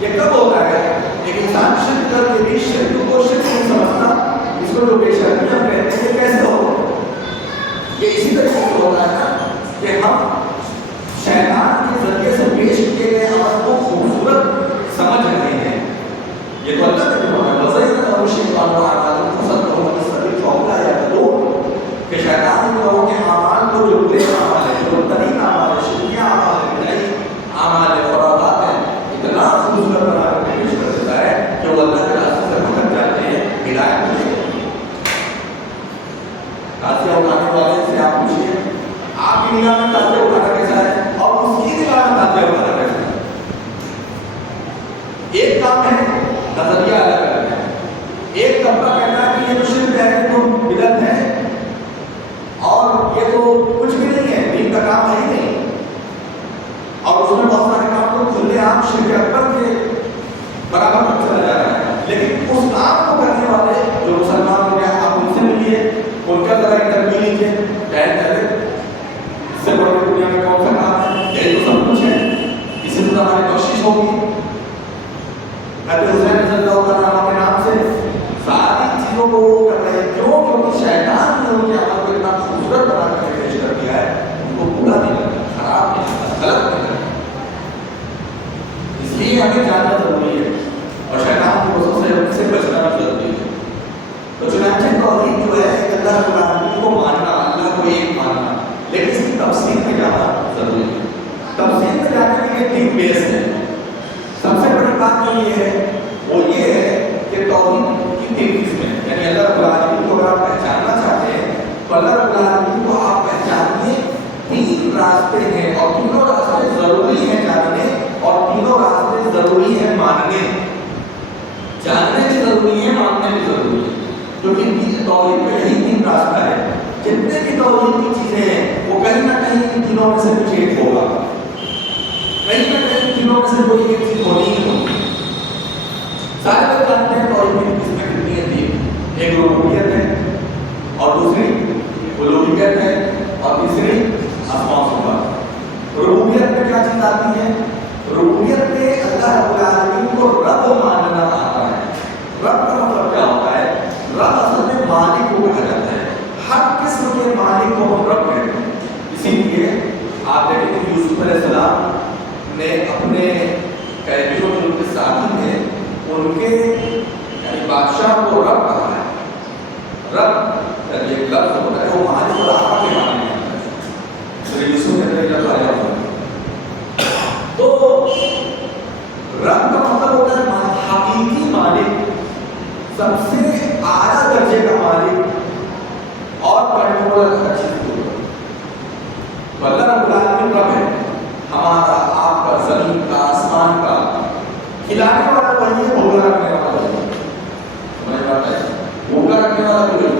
یہ کب ہوتا ہے؟ ایک انسان شرک کر کے بھی شرک کو شرک نہیں سمجھتا. اس کو جو بے شرمی ہم کہتے ہیں کیسے ہو؟ یہ اسی طریقے سے ہوتا ہے نا کہ ہم شیطان کے ذریعے سے پیش کیے گئے عمل کو خوبصورت سمجھ رہے ہیں. یہ تو اللہ نے فرمایا وَزَيَّنَ لَهُمُ الشَّيْطَانُ أَعْمَالَهُمْ فَصَدَّهُمْ عَنِ السَّبِيلِ فَهُمْ لَا يَهْتَدُونَ. کہ شیطان لوگوں کے اعمال کو جو برے اعمال ہیں، جو بدترین اعمال ہیں، شرکیہ اعمال ہیں، بدعی اعمال ہیں، خرافات ہیں، اتنا خوبصورت بنا کر کے پیش کر دیتا ہے کہ وہ اللہ کے راستے سے بھٹک جاتے ہیں، ہدایت نہیں ہوتی. تازیہ اٹھانے والے سے آپ پوچھیے آپ کی نگاہ میں تازیہ اٹھانا کیسا ہے اور اس کی نگاہ میں تازیہ اٹھانا کیسا ہے؟ ایک کام ہے نظریہ الگ کرنا ہے. ایک طبقہ کہتا ہے کہ یہ تو شرک ہے، یہ تو بدعت ہے اور یہ تو کچھ بھی نہیں ہے، دین کا کام ہے ہی نہیں، اور اس میں بہت سارے کام تو کھلے عام شرک اکبر کے برابر میں چلا جا رہا ہے. لیکن اس کام کو کرنے والے جو مسلمان ہو گیا آپ ان سے ملیے، ان کا ذرا انٹرویو لیجیے، ٹہل ٹہلے اس سے بڑے دنیا میں کون سا کام ہے؟ یہ تو سب کچھ ہے، اسی سے ہماری بخشش ہوگی. حضرت حسین رضی اللہ عنہ کے نام سے ساری چیزوں کو وہ کر رہے ہیں. کیوں؟ کیونکہ شیطان نے ان کے عمل کو اتنا خوبصورت بنا کر پیش کر دیا ہے، ان کو برا نہیں لگتا، خراب نہیں لگتا، غلط نہیں لگتا. اس لیے ہمیں جاننا ضروری ہے اور شیطان کی وسوسے سے بچنا بھی ضروری ہے. تو چنانچہ توحید جو ہے اللہ رب العالمین کو ماننا، اللہ کو ایک ماننا، لیکن اس کی تفصیل میں جانا ضروری ہے. تفصیل میں جانے کے لیے تین بیس ہیں. سب سے بڑی بات جو یہ ہے وہ یہ ہے کہ توحید کی تین قسمیں، یعنی اللہ رب العالمین کو اگر آپ پہچاننا چاہتے ہیں تو اللہ رب العالمین کو آپ پہچانیے. تین راستے ہیں اور تینوں راستے ضروری ہیں جاننے، اور تینوں راستے ضروری ہیں ماننے. جاننے بھی ضروری ہے، ماننے بھی ضروری ہے، کیونکہ توحید کا یہی تین راستہ ہے. جتنے بھی توحید کی چیزیں ہیں وہ کہیں نہ کہیں ان تینوں میں سے کچھ ایک ہوگا، کہیں نہ کہیں تینوں میں سے کوئی ایک چیز ہونی ہی ہوگی. سارے لوگ جانتے ہیں توحید کی قسمیں کتنی ہیں؟ تین. ایک ربوبیت ہے، اور دوسری الوہیت ہے، اور تیسری اسماء و صفات. ربوبیت میں کیا چیز آتی ہے؟ ربوبیت میں اللہ رب العالمین کو رب ماننا آتا ہے. رب کا مطلب کیا ہوتا ہے؟ رب اصل میں مالک کو کہا جاتا ہے. ہر قسم کے مالک کو ہم رب کہتے ہیں. اسی لیے آپ دیکھیں کہ یوسف علیہ السلام نے اپنے قیدیوں جو ان کے ساتھی تھے ان کے یعنی بادشاہ کو رب کہا ہے. رب یعنی ایک لفظ ہوتا ہے وہ مالک اور آقا کے معنی میں آتا ہے. یوسف کے اندر لفظ آیا ہوا ہے. تو رب کا مطلب ہوتا ہے حقیقی مالک، سب سے اعلیٰ درجے کا مالک اور کنٹرولر ہر چیز کو. تو اللہ رب العالمین رب ہے، ہمارا، آپ کا، زمین کا، آسمان کا. کھلانے والا وہی ہے، بھوکا رکھنے والا وہی ہے. سمجھ بات ہے؟ بھوکا رکھنے والا وہی ہے،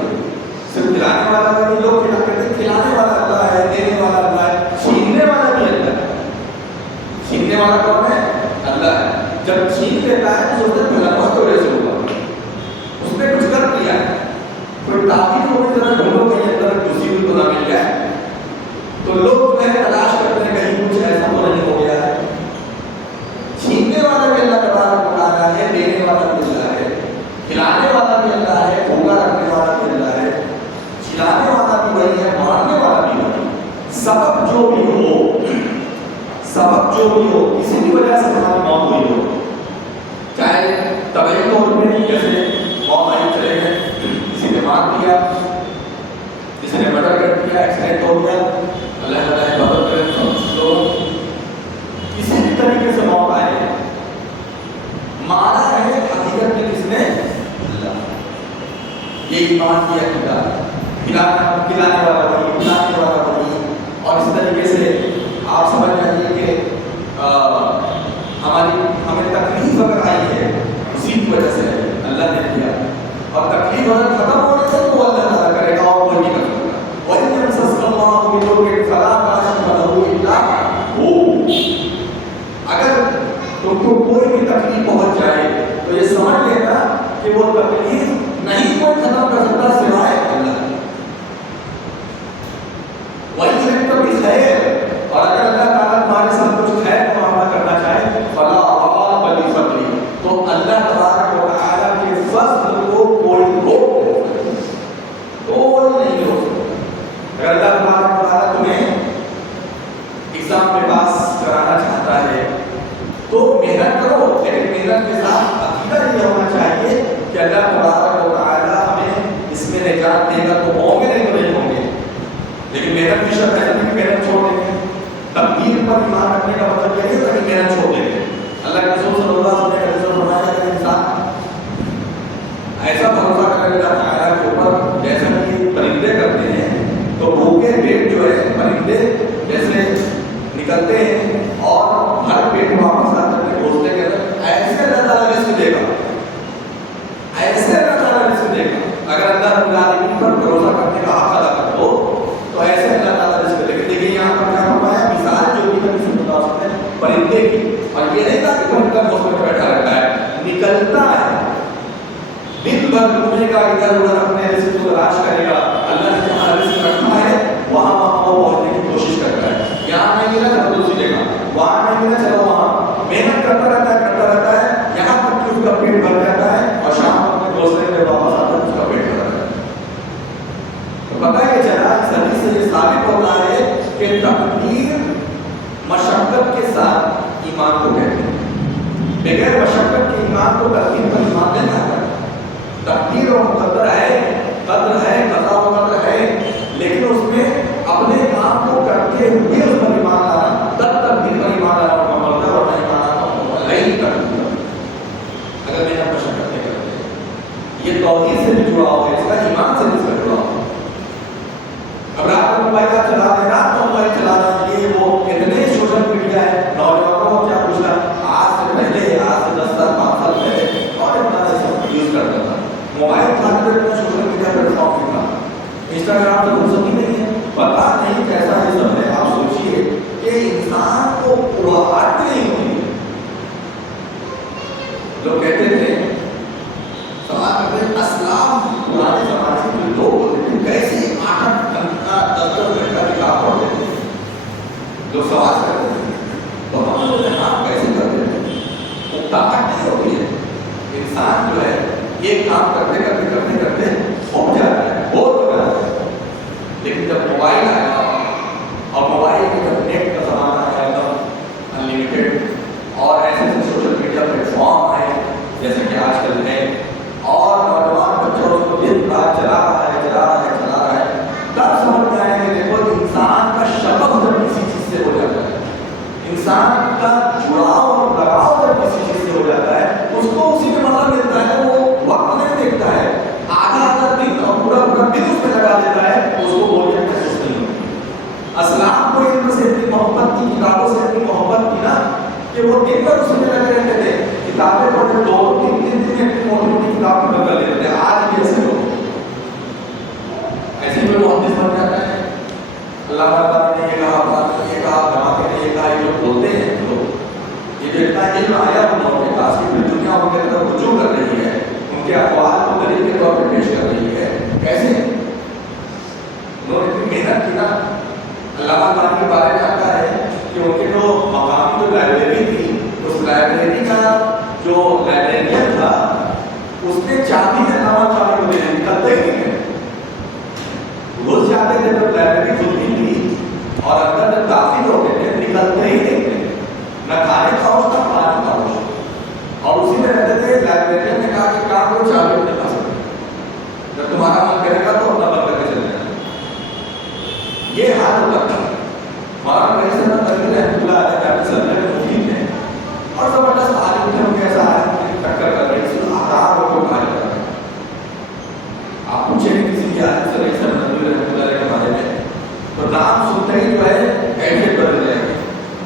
صرف کھلانے والا وہی. لوگ کیا کہتے ہیں کھلانے والا اللہ ہے، دینے والا اللہ ہے، چھیننے والا بھی اللہ ہے. چھیننے والا کون ہے؟ اللہ ہے. جب چھین لیتا ہے تو سوچتے ہیں بھلا تو ایسے ہوگا، اس نے کچھ کر دیا ہے، کوئی تعبیر ہو گئی ذرا ڈھونڈو کہیں اندر دوسری بھی تو نہ مل جائے. تو لوگ جو ہے تلاش کرتے ہیں کہیں کچھ ایسا تو نہیں ہو گیا ہے. چھیننے والا بھی اللہ تبارک و تعالیٰ ہے، دینے والا بھی اللہ ہے، کھلانے والا بھی اللہ ہے، بھوکا رکھنے والا بھی اللہ ہے، کھلانے والا بھی وہی ہے، مارنے والا بھی وہی ہے. سبب جو بھی ہو کسی بھی وجہ سے ہماری موت ہوئی ہو، چاہے طبعی طور پہ جیسے موت آئی چلے گئے، کیا، کسی نے مرڈر کر دیا، ایکسیڈنٹ ہو گیا، اللہ تعالیٰ عبادت کرے تو کسی بھی طریقے سے موت آئے، مارا ہے حقیقت میں کس نے؟ اللہ۔ یہ ایمان کی عقیدہ، کھلانے والا وہی، پلانے والا وہی۔ اور اس طریقے سے آپ سمجھ جائیے کہ ہمیں تکلیف اگر آئی ہے اسی کی وجہ سے اللہ نے کیا، اور تکلیف اگر ختم ہونے سے تو اللہ تعالیٰ کرے گا اور کوئی نہیں کر سکتا۔ وَإِنْ يَمْسَسْكَ اللَّهُ بِضُرٍّ فَلَا كَاشِفَ لَهُ إِلَّا هُوَ۔ اگر تم کو کوئی بھی تکلیف پہنچ جائے تو یہ سمجھ لینا کہ وہ تکلیف نہیں کوئی ختم کر سکتا سوائے اللہ۔ وَإِنْ يُرِدْكَ بِخَيْرٍ، اور اگر اللہ تعالیٰ تمہارے ساتھ کچھ خیر معاملہ کرنا چاہے فَلَا رَادَّ لِفَضْلِهِ، تو اللہ تبارک و تعالیٰ کے فضل کو کوئی روک نہیں سکتا، کوئی نہیں روک سکتا۔ اگر اللہ تبارک و تعالیٰ تمہیں ایگزام میں پاس کرانا چاہتا ہے تو محنت کرو، لیکن محنت کے ساتھ عقیدہ یہ ہونا چاہیے کہ اللہ تبارک و تعالیٰ ہمیں اس میں نجات دے گا، تو ہوں گے نہیں تو نہیں ہوں گے، لیکن محنت کی شرط ہے کہ محنت چھوڑ دیں گے۔ تقدیر پر ایمان رکھنے کا مطلب یہ ہے کہ محنت چھوڑ دیں گے۔ اللہ کے رسول صلی اللہ علیہ وسلم نے فرمایا کہ انسان ایسا بھروسہ کرے اللہ تعالیٰ کے اوپر جیسا کہ پرندے کرتے ہیں، تو بھوکے پیٹ جو ہے پرندے جیسے نکلتے ہیں اور ہر پیٹ واپس آ کر کے گھونسلے کے اندر، ایسے اللہ تعالیٰ رزق دے گا، ایسے اللہ تعالیٰ رزق دے گا۔ اگر اللہ رب العالمین پر بھروسہ کرنے کا حق ادا کر دو تو ایسے اللہ تعالیٰ رزق دے گا۔ دیکھیے یہاں پر کیا فرمایا، مثال جو بھی نبی صلی اللہ علیہ وسلم نے پرندے کی، اور یہ نہیں تھا کہ پرندہ گھونسلے میں بیٹھا رہتا ہے، نکلتا ہے، دن بھر گھومے گا، ادھر ادھر اپنے رزق کو تلاش کرے گا، اللہ نے جہاں رزق رکھا ہے وہاں وہ پہنچنے کی کوشش کرتا ہے۔ یہاں نہیں ملا چلو دوسری جگہ، وہاں نہیں ملا چلو وہاں، محنت کرتا رہتا ہے یہاں تک کہ اس کا پیٹ بھر جاتا ہے اور شام کو اپنے گھونسلے میں واپس آتا ہے، اس کا پیٹ بھر جاتا ہے۔ تو پتہ یہ چلا اس حدیث سے یہ ثابت ہوتا ہے کہ تقدیر مشقت کے ساتھ ایمان کو کہتے ہیں، بغیر مشقت کے ایمان کو تقدیر پر ایمان نہیں آتا۔ تقدیر اور مقدر ہے، قدر ہے، قضا و قدر ہے، لیکن اس میں اپنے کام کو کرتے ہوئے اس پر ایمان لانا، تب تقدیر پر ایمان لانا مکمل ہے، اور نہیں مانا مکمل نہیں تقدیر۔ اگر میں نے مشقت نہیں کرتے، یہ توحید سے بھی جڑا ہوا ہے، اس کا ایمان سے بھی اس کا جڑا ہوا ہے۔ اب رات کو موبائل چلا رہے ہیں، رات کو موبائل چلا رہے ہیں، یہ وہ اتنے سوشل میڈیا ہے، نوجوانوں کو کیا پوچھنا، آج سے پہلے، آج سے 10 سال 5 سال پہلے اور اتنا سب یوز کرتا تھا موبائل چلاتے ہوئے، سوشل میڈیا پلیٹ فارم نہیں تھا، انسٹاگرام تو فرصت ہی نہیں ہے، پتا نہیں کیسا یہ سب ہے۔ آپ سوچیے کہ انسان کو اڑاہٹ نہیں ہوتی ہے۔ لوگ کہتے تھے، سوال کرتے ہیں، اسلام پرانے زمانے کے لوگ ہوتے تھے کیسے 8 گھنٹہ 10 گھنٹہ کتاب پڑھتے تھے، جو سوال کرتے تھے تو ہم لوگ ہاں کیسے کرتے تھے، وہ طاقت نہیں ہوتی ہے۔ انسان جو ہے ایک کام کرتے کرتے ہو جاتا ہے، بہت ہو جاتا ہے، لیکن جب موبائل آیا اور موبائل میں جب نیٹ کا زمانہ آیا تب انلمیٹیڈ اور ایسے سوشل میڈیا پلیٹ فارم آئے جیسے کہ آج کل ہے، اور نوجوان بچوں اس کو دن رات چلا رہا ہے، تب سمجھ میں آئے کہ دیکھو انسان کا شغف جب کسی چیز سے ہو جاتا ہے، انسان کا جڑاؤ اور لگاؤ جب کسی چیز سے ہو جاتا ہے، اس کو اسی میں مزہ ملتا ہے، وہ وقت نہیں دیکھتا ہے، آدھا دن اور پورا دن اس میں لگا دیتا ہے، اس کو بوریت محسوس نہیں ہوتی۔ اسلام کو علم سے اتنی محبت کی، کتابوں سے اتنی محبت کی نا کہ وہ دن بھر اس میں لگے رہتے تھے، کتابیں پڑھتے 2-3 دن میں موٹی کتاب ختم کر لیتے تھے۔ آج بھی ایسے لوگ، ایسے میں محدث بن جاتا ہے، اللہ تعالیٰ نے یہ کہا، یہ کہا، جماعتیں نے یہ کہا، یہ جو بولتے ہیں لوگ، یہ جو اتنا علم آیا انہوں نے خاص کی دنیا ان کے طرف رجوع کر رہی ہے، ان کے اقوال کو دلیل کے طور پر پیش کر رہی ہے، کیسے انہوں نے اتنی محنت کی نا۔ علامہ اقبال کے بارے میں آتا ہے کہ ان کے جو مقامی جو لائبریری تھی، اس لائبریری کا جو لائبریرین تھا اس نے چابی ہے، علامہ چابی کو دے نکلتے ہی نہیں، روز جاتے تھے جب لائبریری کھلتی تھی اور اندر جب داخل ہوتے تھے نکلتے ہی نہیں تھے، نہ کھانے کا ہوش نہ پانی کا ہوش، اور اسی میں رہتے تھے۔ لائبریرین نے کہا کہ کہاں کو چابی اپنے پاس رکھیں، جب تمہارا من کرے گا یہ حال ہوتا تھا. مولانا رئیس احمد ندوی رحمۃ اللہ علیہ کا سرنے میں مفید ہے اور زبردست عالم تھے. ان کے ایسا عالم کی ٹکر کر رہے تھے آداب کو بھائی کر رہے. آپ پوچھیں گے کسی کے عالم سے رئیس احمد ندوی رحمۃ اللہ علیہ کے بارے میں تو نام سنتے ہی جو ہے کیفیت بدل جائے گی.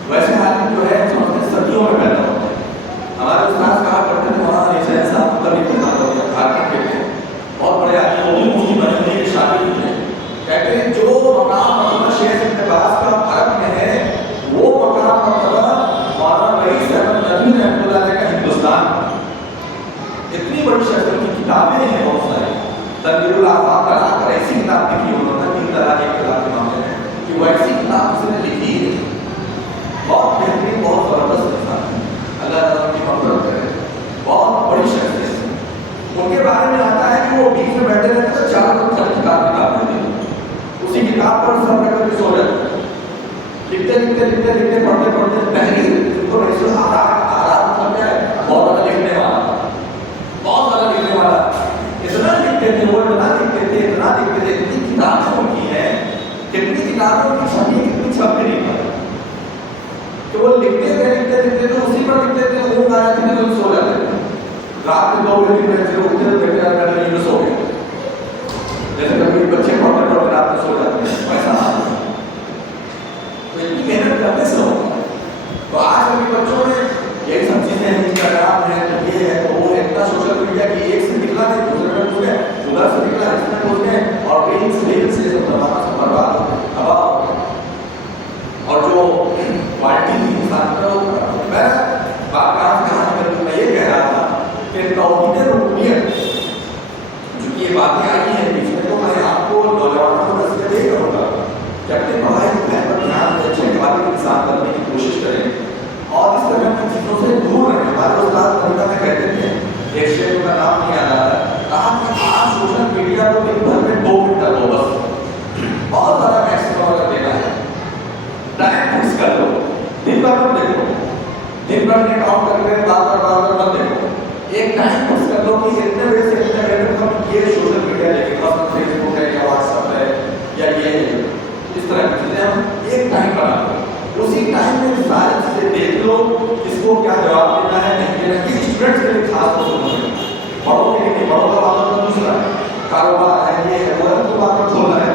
ویسے عالم جو ہے سمجھتے صدیوں میں پیدا ہوتے ہیں. ہمارے استاد کہا کرتے تھے مولانا رئیس صاحب کبھی پیدا ہو گیا جھارکھنڈ کے تھے بہت بڑے عالم وہ بھی مفتی بنے کے شاگرد تھے. کہتے ہیں جو مقام مرتبہ شیخ ابن باز کا عرب میں ہے وہ مقام مرتبہ مولانا رئیس احمد ندوی رحمۃ اللہ علیہ کا ہندوستان. اتنی بڑی شخصیت کی کتابیں ہیں بہت ساری. تنویر الآفاق کا کر ایسی کتاب لکھی انہوں نے 3 طرح کی کتاب کے معاملے میں کہ وہ ایسی کتاب اس نے لکھی ہے. بہت بہترین بہت زبردست انسان ہے. اللہ تعالیٰ کی مغفرت کرے. بہت بڑی شخصیت ہے. ان کے بارے میں آتا ہے کہ وہ بیچ میں بیٹھے رہتے تو 4 لوگ کتاب دیتے اسی کتاب پر سب رکھ کر کے سو جاتے. لکھتے پڑھتے تحریر تو رئیس آرام سمجھا ہے بہت زیادہ لکھنے والا. بہت زیادہ لکھنے والا. اتنا لکھتے تھے وہ اتنا لکھتے تھے اتنی کتابیں ان کی ہیں کتنی کتابوں کی چھپی کتنی چھپ نہیں پائی کہ وہ لکھتے تھے تو اسی پر لکھتے تھے. وہ گایا تھے تو سو جاتے تھے. رات میں 2 بجے بیٹھتے اٹھتے بیٹھے سو گئے. جیسے کبھی بچے پڑھتے رات میں سو جاتے ہیں ویسا تو اتنی محنت کرنے سے ہوتا ہے. تو آج کل کے بچوں میں یہی سب چیزیں ہیں. انسٹاگرام ہے تو یہ ہے تو وہ اتنا سوشل میڈیا کی ایک سے نکلا ہے دوسرے میں پوچھے ادھر سے نکلا اس میں پوچھے اور ریل سے سب برباد ہوتے ہیں تباہ ہوتے ہیں. اور جو کوالٹی تھی انسان کا میں بات میں یہ کہہ رہا تھا کہ توحید ربوبیت چونکہ یہ باتیں آئی ہیں بیچ میں تو میں آپ کو نوجوانوں کو نصیحت یہ کروں گا کہ اپنے پڑھائی لکھائی پر دھیان دیں اچھے قابل انسان بننے کی کوشش کریں اور اس طرح کی چیزوں سے دور رہیں. ہمارے استاد طریقہ میں کہتے تھے ایک شیخ کا نام نہیں آ رہا ہے کہا کہ آپ سوشل میڈیا کو دن بھر میں 2 گھنٹہ دو بس. بہت زیادہ میکسیمم اگر دینا ہے ٹائم فکس کر لو. دن بھر مت دیکھو. دن بھر نیٹ آن کر کے بار مت دیکھو. ایک ٹائم فکس کر لو کہ اتنے بجے سے اتنے بجے تک ہم یہ سوشل میڈیا دیکھیں گے. فیس بک ہے یا واٹس ایپ ہے یا یہ اس طرح کی چیزیں ہم ایک ٹائم بنا لو. اسی ٹائم میں ساری چیزیں دیکھ لو کس کو کیا جواب دینا ہے نہیں دینا. یہ اسٹوڈنٹس کے لیے خاص طور سے بڑوں کے لیے نہیں. بڑوں کا معاملہ دوسرا کاروبار ہے یہ ہے وہ ہے تو بات چھوڑنا ہے.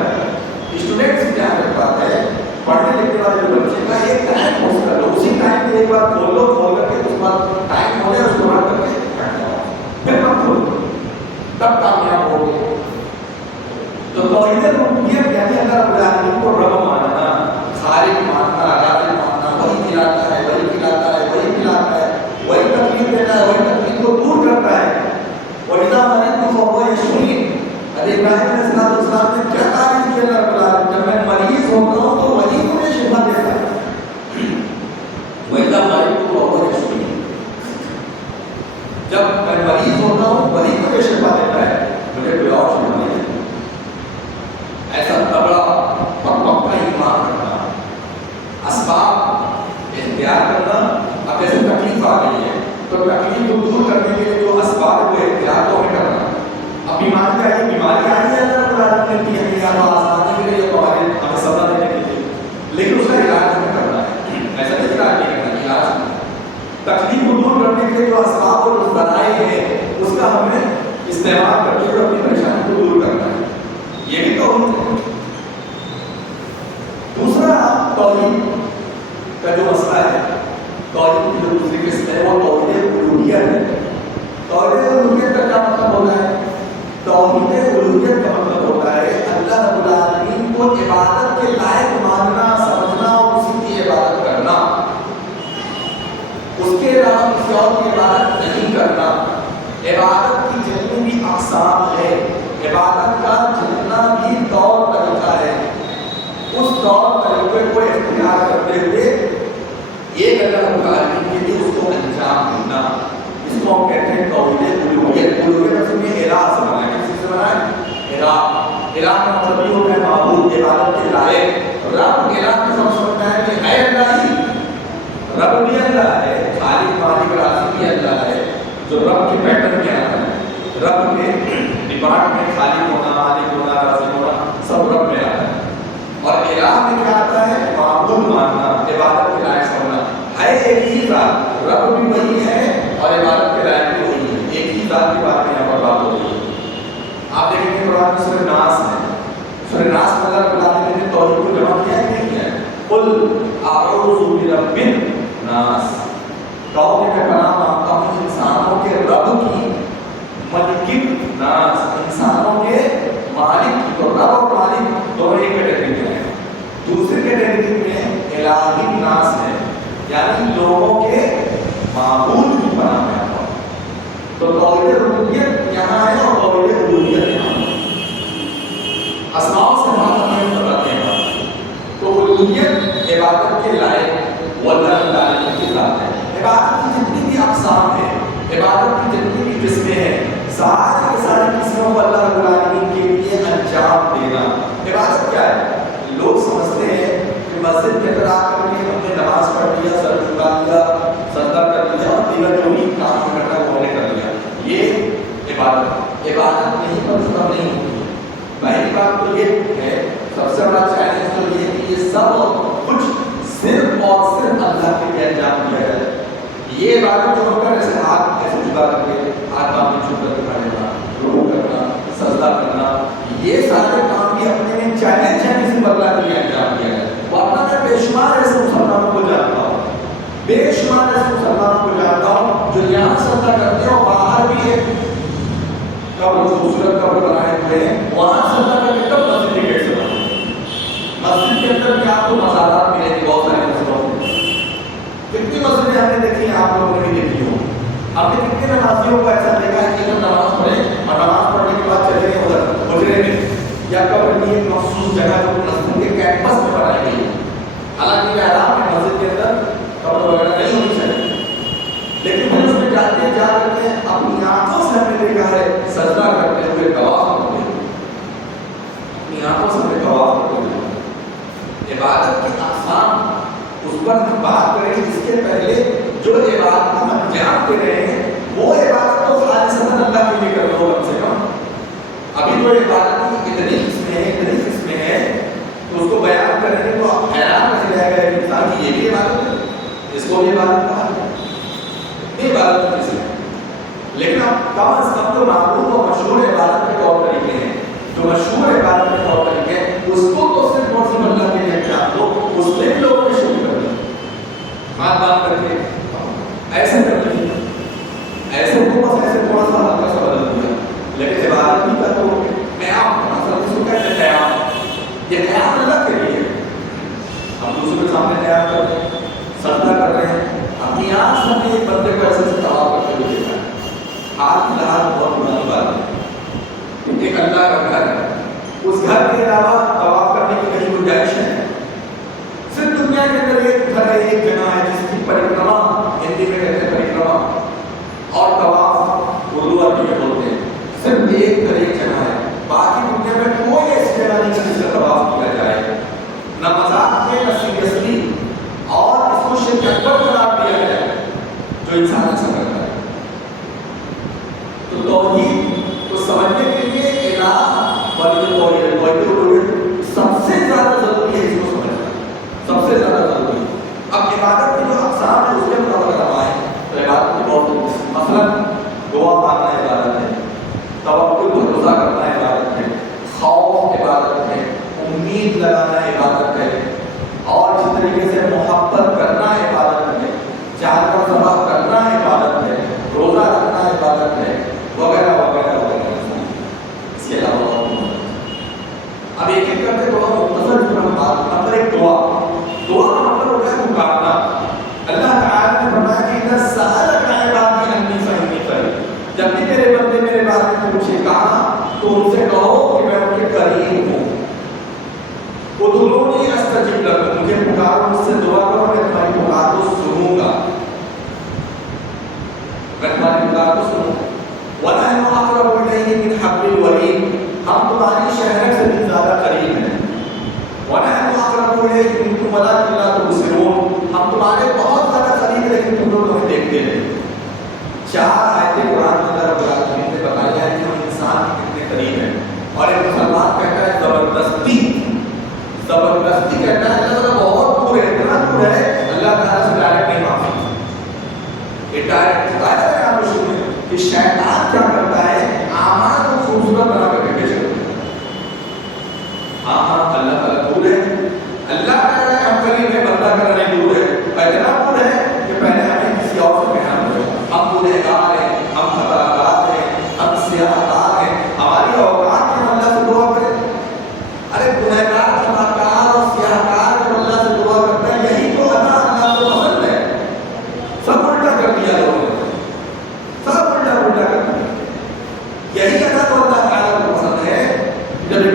اسٹوڈنٹس کیا بات ہے پڑھنے لکھنے والے جو بچے کا ایک ٹائم فکس کر لو. اسی ٹائم میں ایک بار کھول لو کھول کر کے اس بعد ٹائم ہو جائے اس کو بند کر کے پھر مت کھول تب کامیاب ہو گئے. تو توحید ربوبیت یعنی اللہ رب العالمین کو رب ماننا خالق ماننا رازق ماننا. وہی کھلاتا ہے وہی پلاتا ہے وہی پلاتا ہے وہی تکلیف دیتا ہے وہی تکلیف کو دور کرتا ہے. وَإِذَا مَرِضْتُ فَهُوَ يَشْفِينِ. حضرت ابراہیم علیہ السلام نے کیا تعریف کی اللہ رب العالمین جب میں مریض ہوتا ہوں تو وہی مجھے شفا دیتا ہے. وَإِذَا مَرِضْتُ فَهُوَ يَشْفِينِ. جب میں مریض ہوتا ہوں وہی مجھے شفا دیتا ہے مجھے کوئی اور شفا نہیں دیتا. ایسا تبڑا پکا ایمان رکھنا اسباب اختیار کرنا. اب جیسے تکلیف آ گئی ہے تو تکلیف کو دور کرنے کے لیے جو اسباب کو اختیار تو ہمیں کرنا. اب بیماری آئی ہے اللہ رب العالمین نے دی ہے یا تو آسانی کے لیے یا تو ہمیں سزا دینے کے لیے لیکن اس کا علاج ہمیں کرنا ہے. ایسا نہیں علاج نہیں کرنا علاج تکلیف کو دور کرنے کے لیے جو اسباب اور ذرائع ہیں اس کا ہمیں استعمال کرتے ہوئے اپنی پریشانی کو دور کرنا ہے. یہ بھی توحید ہے. دوسرا توحید کا جو مسئلہ ہے توحید کی جو دوسری قسم ہے وہ توحید الوہیت ہے. توحید الوہیت کا کیا مطلب ہوتا ہے؟ توحید الوہیت کا مطلب ہوتا ہے اللہ رب العالمین کو عبادت کے لائق ماننا سمجھنا اور اسی کی عبادت کرنا. اس کے علاوہ کسی اور کی عبادت نہیں کرنا. عبادت کی جتنی بھی اقسام ہے عبادت کا جتنا بھی طور طریقہ ہے اس طور طریقے کو اختیار کرتے ہوئے ایک اللہ رب العالمین کے لیے اس کو انجام دینا. اس کو ہم کہتے ہیں توحید الوہیت. الوہیت اصل میں الہ سے بنا ہے. کس سے بنا ہے؟ الہ کا مطلب یہ ہوتا ہے معبود عبادت کے لائق. رب الہ کا سب سمجھتا ہے کہ ہے اللہ ہی. رب بھی اللہ ہے خالق مالک رازق بھی اللہ ہے. جو رب کے پیٹرن میں آتا ہے رب کے ڈپارٹ میں خالق ہونا مالک ہونا رازق ہونا سب رب میں آتا ہے. اور الہ بعد میں سورہ ناس ہے. سورہ ناس میں اللہ رب العالمین نے توحید کو جمع کیا ہے کہ نہیں کیا ہے؟ قل اعوذ برب الناس، کہو کہ میں پناہ مانگتا ہوں انسانوں کے رب کی، ملک الناس، انسانوں کے مالک کی. تو رب اور مالک دونوں ایک کیٹیگری میں ہیں. دوسری کیٹیگری میں الہی الناس ہے، یعنی لوگوں کے معبود کی پناہ میں آتا ہوں. تو توحید ربوبیت یہاں ہے اور توحید الوہیت یہاں ہے. اسماء و صفات ہمیں بتاتے ہیں. تو الوہیت عبادت کے لائق وہ اللہ تعالی کی ذات ہے. عبادت کی جتنی بھی اقسام ہیں، عبادت کی جتنی بھی قسمیں ہیں، ساری کی ساری قسموں کو اللہ رب العالمین کے لیے انجام دینا. عبادت کیا ہے؟ لوگ سمجھتے ہیں کہ مسجد کے اندر آ کر کے ہم نے نماز پڑھ لیا، سر جھکا لیا، سجدہ کر لیا اور دیگر جو بھی کام کرنا ہے وہ ہم نے کر لیا، یہ عبادت نہیں، پر اس پر نہیں ہوتی. پہلی بات تو یہ ہے، سب سے بڑا چیلنج تو یہ ہے کہ یہ سب کچھ صرف اور صرف اللہ کے لیے انجام دیا جائے. یہ عبادت جو ہوگا جیسے ہاتھ ایسے جھکا کر کے ہاتھ باندھ میں جھک کر کھڑے ہونا، رکوع کرنا، سجدہ کرنا، یہ سارے کام بھی اپنے میں چیلنج ہے کہ صرف اللہ کے لیے انجام دیا جائے. ورنہ میں بے شمار ایسے مسلمانوں کو جانتا ہوں، بے شمار ایسے مسلمانوں کو جانتا ہوں جو یہاں سجدہ کرتے ہیں اور باہر بھی ایک قبر، خوبصورت قبر بنائے ہوئے ہیں، وہاں سجدہ کر کے تب مسجد کے گیٹ سے بنائے. مسجد کے اندر بھی آپ کو مزارات ملیں گے، بہت سارے مسجدوں میں. کتنی مسجدیں ہم نے دیکھی ہیں، آپ لوگوں نے بھی دیکھی ہوں. ہم نے کتنے نمازیوں کو ایسا دیکھا ہے کہ جب نماز پڑھیں اور نماز پڑھنے کے بعد چلے گئے ادھر حجرے میں یا قبر کی ایک مخصوص جگہ جو مسجد کے کیمپس میں بنائی گئی ہے. حالانکہ یہ احرام ہے، مسجد کے اندر قبر وغیرہ نہیں ہونی چاہیے، لیکن پھر اس میں جاتے جا کرتے ہیں اپنی آنکھوں سے ہم نے دیکھا ہے سجدہ کرتے ہوئے، طواف کرتے ہوئے، اپنی آنکھوں سے ہم نے طواف کرتے ہوئے. عبادت کی اقسام اس پر ہم بات کریں گے. اس کے پہلے جو عبادت ہم انجام دے رہے ہیں وہ عبادت تو خالصتاً اللہ کے لیے کر لو کم سے کم. ابھی تو عبادت کی اتنی قسمیں ہیں تو اس کو بیان کریں گے تو حیران رہ جائے گا انسان کی یہ بھی عبادت ہے، اس کو بھی عبادت کہا ہے، اتنی عبادت کس ہے. لیکن اب کم از کم جو معروف اور مشہور عبادت کے طور طریقے ہیں، جو مشہور عبادت کے طور طریقے ہیں، اس کو تو صرف اور صرف اللہ کے لیے انجام دو. اس میں بھی لوگوں نے شروع کر دیا ہاتھ باندھ کر کے ایسے کر دیا، ایسے کو بس ایسے تھوڑا سا ہلکا سا بدل دیا. لیکن عبادت بھی کا تو قیام، اصل اس کو کہتے ہیں قیام. یہ قیام اللہ کے لیے ہم دوسروں کے سامنے قیام کر رہے ہیں، سجدہ کر رہے ہیں. اپنی آنکھ سے ہم نے ایک بندے کو ایسے سے طواف کرتے ہوئے دیکھا ہے. حال فی الحال بہت بڑی بات ہے، ایک اللہ کا گھر ہے، اس گھر کے علاوہ طواف کرنے کی کہیں گنجائش ہے؟ صرف دنیا کے اندر ایک گھر ہے، ایک جگہ ہے جس کی پریکرما ہندی میں کہتے ہیں پریکرما اور طواف اردو عربی میں بولتے ہیں. صرف ایک گھر ایک جگہ ہے، باقی دنیا میں کوئی ایسی جگہ نہیں جس کا طواف کیا جائے، نہ مذاق میں نہ سیریسلی، اور اس کو شرک اکبر قرار دیا گیا ہے جو انسان ایسا کرتا ہے. تو توحید کو سمجھنے کے لیے الہ توحید سب سے زیادہ ضروری ہے. اس کو سمجھنا سب سے زیادہ ضروری ہے. اب عبادت کی جو اقسام ہے اس کے مطابق ہم آئیں تو عبادت کی بہت مثلا دعا مانگنا عبادت ہے، توکل بھروسہ کرنا عبادت ہے، خوف عبادت ہے، امید لگانا عبادت ہے، اور جس طریقے سے محبت کرنا عبادت ہے، جانور ذبح کرنا عبادت ہے، روزہ رکھنا عبادت ہے، وغیرہ وغیرہ وغیرہ. اس کے علاوہ اب ایک ایک کرتے تو مختصر بات. نمبر ایک دعا کا مطلب ہوتا ہے پکارنا. اللہ تعالی نے فرمایا کہ اذا سألك عبادی انی فإنی قریب، جب بھی میرے بندے میرے بارے میں پوچھے کہا تو ان سے کہو کہ میں ان کے قریب ہوں. ادعونی استجب لکم، مجھے پکارو، مجھ سے دعا کرو، میں تمہاری پکار کو سنوں گا، میں تمہاری پکار کو سنوں گا. وَنَحْنُ أَقْرَبُ إِلَيْهِ مِنْ حَبْلِ الْوَرِيدِ، ہم تمہاری شہرک سے بھی زیادہ قریب ہیں. وَنَحْنُ أَقْرَبُ إِلَيْكُم مِنْكُمْ وَلَٰكِن لَا تُبْصِرُونَ، ہم تمہارے بہت زیادہ قریب ہیں لیکن تم لوگ ہمیں دیکھتے نہیں. 4 آیتیں قرآن میں اللہ رب العالمین نے بتائی ہیں کہ ہم انسان کے کتنے قریب ہیں. اور ایک مسلمان کہتا ہے زبردستی کہتا ہے اللہ تعالیٰ بہت دور ہے، اتنا دور ہے اللہ تعالیٰ سے ڈائریکٹ نہیں مانگ سکتا. یہ ڈائریکٹ بتایا ہے آپ کو کہ شیطان کیا کرتا ہے، اعمال کو خوبصورت بنا کر کے پیش کرتا ہے.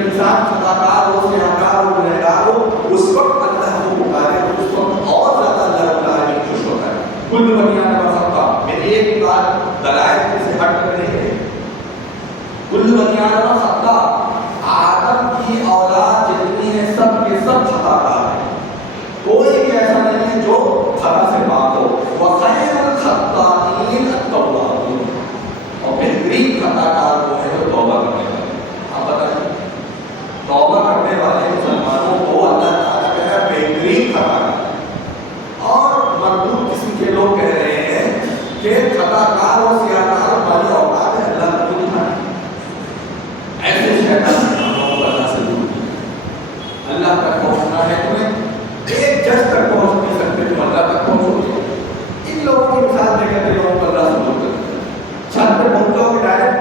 انسان خطاکار ہو، سیاہکار ہو، گنہگار ہو، اس وقت اللہ کو پکارے، اس وقت اور زیادہ اللہ رب العالمین خوش ہوتا ہے۔ کل بنی آدم خطا، میری ایک بات دلائل سے ہٹ کر نہیں ہے، کل بنی آدم خطا، آدم کی اولاد جتنی ہے سب کے سب خطاکار ہیں، کوئی بھی ایسا نہیں ہے جو خطا سے پاک ہو۔ وخیر الخطائین التوابون، اور بہترین خطاکار وہ ہے جو توبہ کرنے والے۔ آپ بتائیے، توبہ کرنے والے مسلمانوں کو اللہ تعالیٰ کہہ رہا ہے بہترین خطاکار، اور مردود قسم کے لوگ کہہ رہے ہیں کہ خطاکار اور سیاہکار والی اوقات ہے اللہ کو دکھانے، ایسے شیطان کو اللہ سے دور کیا۔ اللہ تک پہنچنا ہے تمہیں، ایک جج تک پہنچ نہیں سکتے، تم اللہ تک پہنچو گے۔ ان لوگوں کی مثال دے کر لوگوں کو اللہ سے دور کرتے، چھت پہ پہنچ جاؤ گے ڈائریکٹ،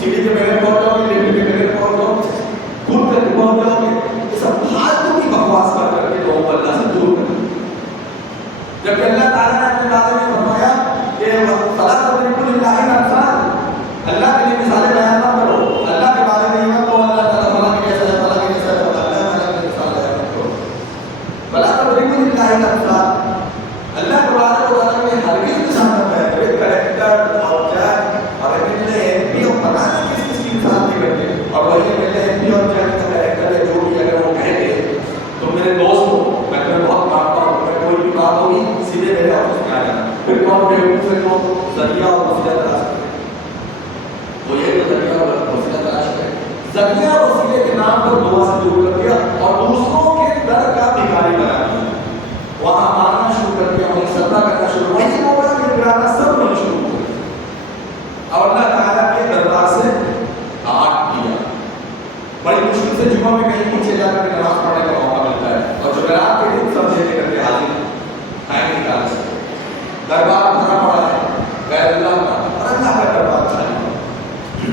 سیڑھی کے بغیر پہنچ جاؤ گے، لیفٹ کے بغیر پہنچ جاؤ گے، کود کر کے پہنچ جاؤ گے، یہ سب فالتو کی بکواس کر کے لوگوں کو اللہ سے دور کرتے۔ جبکہ اللہ تعالیٰ نے اپنے بارے میں فرمایا کہ فَلَا تَضْرِبُوا لِلَّهِ الْأَمْثَالَ، اللہ کے لیے مثالیں بیان نہ کرو، اللہ کے بارے میں یہ مت کہو اللہ تعالیٰ فلاں کے جیسا ہے، فلاں کے جیسا ہے، اللہ تعالیٰ کے مثال بیان مت کرو۔ فَلَا تَضْرِبُوا لِلَّهِ الْأَمْثَالَ، اللہ تبارک و تعالیٰ نے ہرگز مثال نہ بیان کرے، کریکٹر اور جج اور ایم پی اور پتہ نہیں کس کس کی مثال دے کر کے، اور وہی ایم پی اور جج کا کریکٹر ہے جو بھی اگر وہ کہہ دے تو میرے دوست ہو، میں تمہیں بہت مانتا ہوں، میں کوئی بھی بات ہوگی سیدھے میرے آفس میں آ جانا، پھر کون بیوقوف ہے جو ذریعہ اور وسیلہ تلاش کرے، وہ یہ ذریعہ اور وسیلہ تلاش کرے، ذریعہ اور وسیلے کے نام پر دعا سے دور کر دیا اور دوسروں کے در کا بھکاری بنا دیا، وہاں ماننا شروع کر دیا، وہیں سجدہ کرنا شروع، وہیں موقع کے گرانا سب میں شروع ہو گیا، اور اللہ تعالیٰ کے دربار سے آٹ کیا۔ بڑی مشکل سے جمعہ میں کہیں پیچھے جا کر نماز پڑھنے کا موقع ملتا ہے، اور جمعرات کے دن سب لے کر کے حاضر ٹائم نکال سکتے، دربار بھرا پڑا ہے غیر اللہ کا، اور اللہ کا دربار خالی ہے۔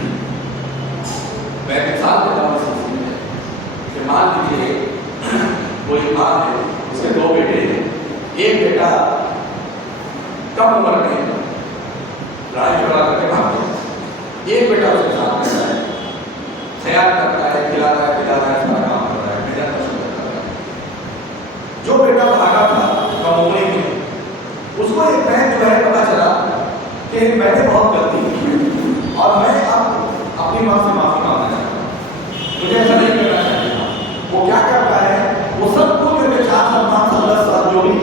میں مثال دیتا ہوں اس سلسلے میں کہ مان لیجیے کوئی ماں ہے، اس کے دو بیٹے ہیں، ایک بیٹا کم عمر میں لڑائی جھگڑا کر کے بھاگ گیا، ایک بیٹا اس کے ساتھ رہتا ہے، خیال کرتا ہے، کھلاتا ہے، پلاتا ہے، سارا کام کرتا ہے، محنت مشقت کرتا ہے۔ جو بیٹا بھاگا تھا کم عمری میں، اس کو ایک بہن جو ہے پتا چلا کہ میں نے بہت غلطی کی اور میں اب اپنی ماں سے معافی مانگنا چاہتا ہوں، مجھے ایسا نہیں کرنا چاہیے تھا۔ وہ کیا کرتا ہے، وہ سب کچھ کر کے 4 سال 5 سال 10 سال جو بھی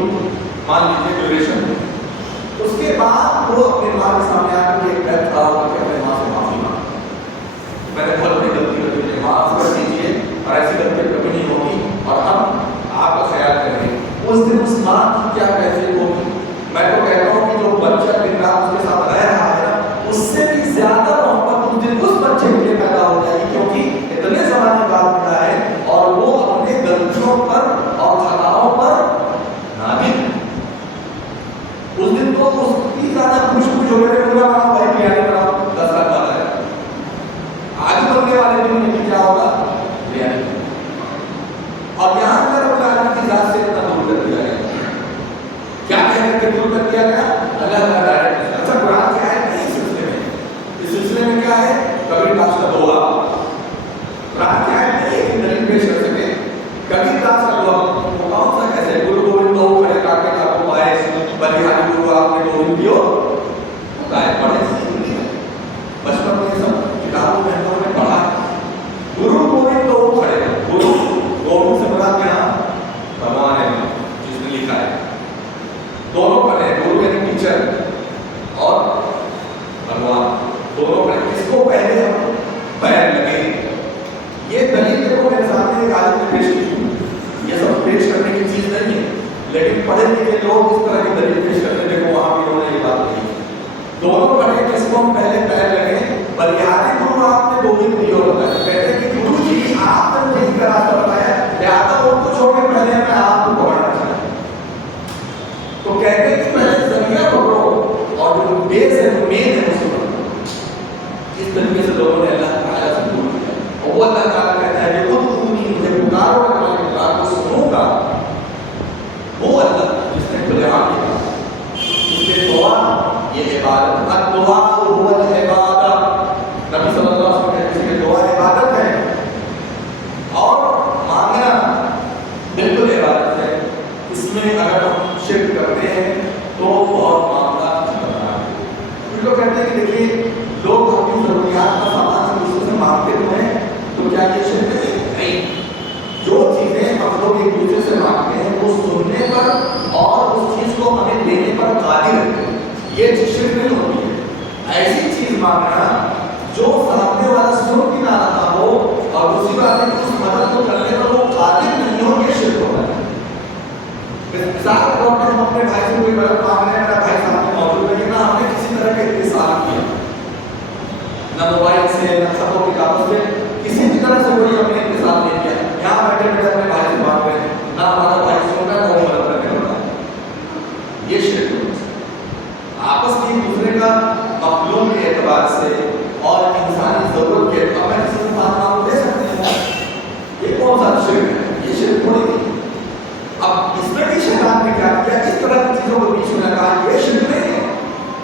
مان لیجیے ڈیوریشن، اس کے بعد وہ اپنی ماں کے سامنے آ کر ایک بیٹھ کھڑا ہو کر کے اپنی ماں سے معافی مانگا، میں نے بہت بڑی غلطی کر دی، معاف کر دیجیے اور ایسی غلطی کبھی نہیں ہوگی، اور ہم آپ کا خیال کریں۔ اس دن اس ماں کی کیا کیفیت ہوگی؟ میں تو کہتا ہوں کہ جو بچہ دن رات اس کے ساتھ رہ رہا ہے نا، اس سے بھی زیادہ محبت اس دن اس بچے کے لیے پیدا ہو جائے گی، کیونکہ اتنے زمانے بعد ملا ہے اور وہ اپنے غلطیوں پر اور خطاؤں پر نادم ہے۔ اس دن تو اس کی زیادہ خوشبو جو میرے پورا بناؤ بھائی بریانی بناؤ 10 لاکھ والا ہے، آج بننے والے دن میں کیا ہوگا؟ بریانی۔ اور یہاں پر رب العالمین کی ذات سے اتنا دور کر دیا گیا، کیا کہنے کے دور کر دیا گیا؟ اللہ کا ڈائریکٹ۔ اچھا قرآن کی آیت نہیں اس سلسلے میں، اس سلسلے میں کیا ہے؟ کبھی داس کا دعا، قرآن کی آیت نہیں ہے کہ دلیل پیش کر سکے، کبھی داس کا دعا، وہ کون سا کیسے گرو گوبند تو کھڑے کاٹے کا کو پائے بلیہاری گرو آپ نے گوبند دیو، وہ آیت پڑھے نہیں، بچپن میں سب کتابوں میں ہم نے پڑھا ہے، گرو گوبند تو کھڑے، گرو گوبند سے مراد کیا؟ بھگوان ہے جس نے لکھا ہے، دونوں پڑھے، گرو یعنی ٹیچر اور بھگوان دونوں پڑھے، کس کو پہلے پیر لگے؟ یہ دلیل دیکھو میرے سامنے ایک عالم نے پیش کی، یہ سب پیش کرنے کی چیز نہیں ہے، لیکن پڑھے لکھے لوگ اس طرح کی دلیل پیش کرتے دیکھو وہاں بھی انہوں نے یہ بات کہی، دونوں پڑھے کس کو پہلے پیر لگے؟ بلیہاری گرو آپ نے گوبند دیو بتایا، کہتے ہیں کہ گرو جی آپ نے مجھے اس کا راستہ بتایا، لہٰذا ان کو چھوڑ کے پہلے میں آپ کو پکڑنا چاہتا ہوں، تو کہتے ہیں کہ پہلے ذریعہ پکڑو اور جو بیس ہے جو مین ہے اس کو پکڑو۔ اس طریقے سے لوگوں نے اللہ تعالیٰ سے دور کیا، اور وہ اللہ تعالیٰ کہتا ہے کہ ادعونی مجھے پکارو اور تمہاری پکار کو سنوں گا، وہ اللہ جس نے کھلے عام کیا، اس کے دعا یہ عبادت، الدعاء هو العبادہ، نبی صلی اللہ علیہ وسلم کہتے ہیں کہ دعا عبادت ہے۔ تو کیا یہ شرک نہیں؟ جو چیزیں ہم لوگ ایک دوسرے سے مانگتے ہیں وہ سننے پر اور اس چیز کو ہمیں دینے پر قادر ہے، یہ چیز شرک نہیں ہوتی ہے۔ ایسی چیز مانگنا جو سامنے والا سن بھی نہ رہا ہو اور اسی بات میں اس مدد کو کرنے پر وہ قادر نہیں ہو، یہ شرک ہوتا ہے۔ مثال کے طور پر ہم اپنے بھائی سے کوئی مدد مانگ رہے ہیں، میرا بھائی سامنے موجود ہے، نہ ہم نے کسی طرح کے اتصال کیا، نہ موبائل سے نہ خطوں کتابوں سے، کسی بھی طرح سے کوئی ہم نے اتصال نہیں کیا، یہاں بیٹھے بیٹھے اپنے بھائی سے بات کریں، نہ ہمارا بھائی سن رہا ہے وہ مدد کرنے والا ہے، یہ شرک ہوتا ہے۔ آپس میں ایک دوسرے کا مخلوق کے اعتبار سے اور انسانی ضرورت کے اعتبار میں کسی سے بات دے سکتے ہیں، یہ کون سا شرک ہے؟ یہ شرک تھوڑی نہیں۔ اب اس میں بھی شیطان نے کیا کیا، اس طرح کی چیزوں کو بیچ میں کہا یہ شرک نہیں ہے،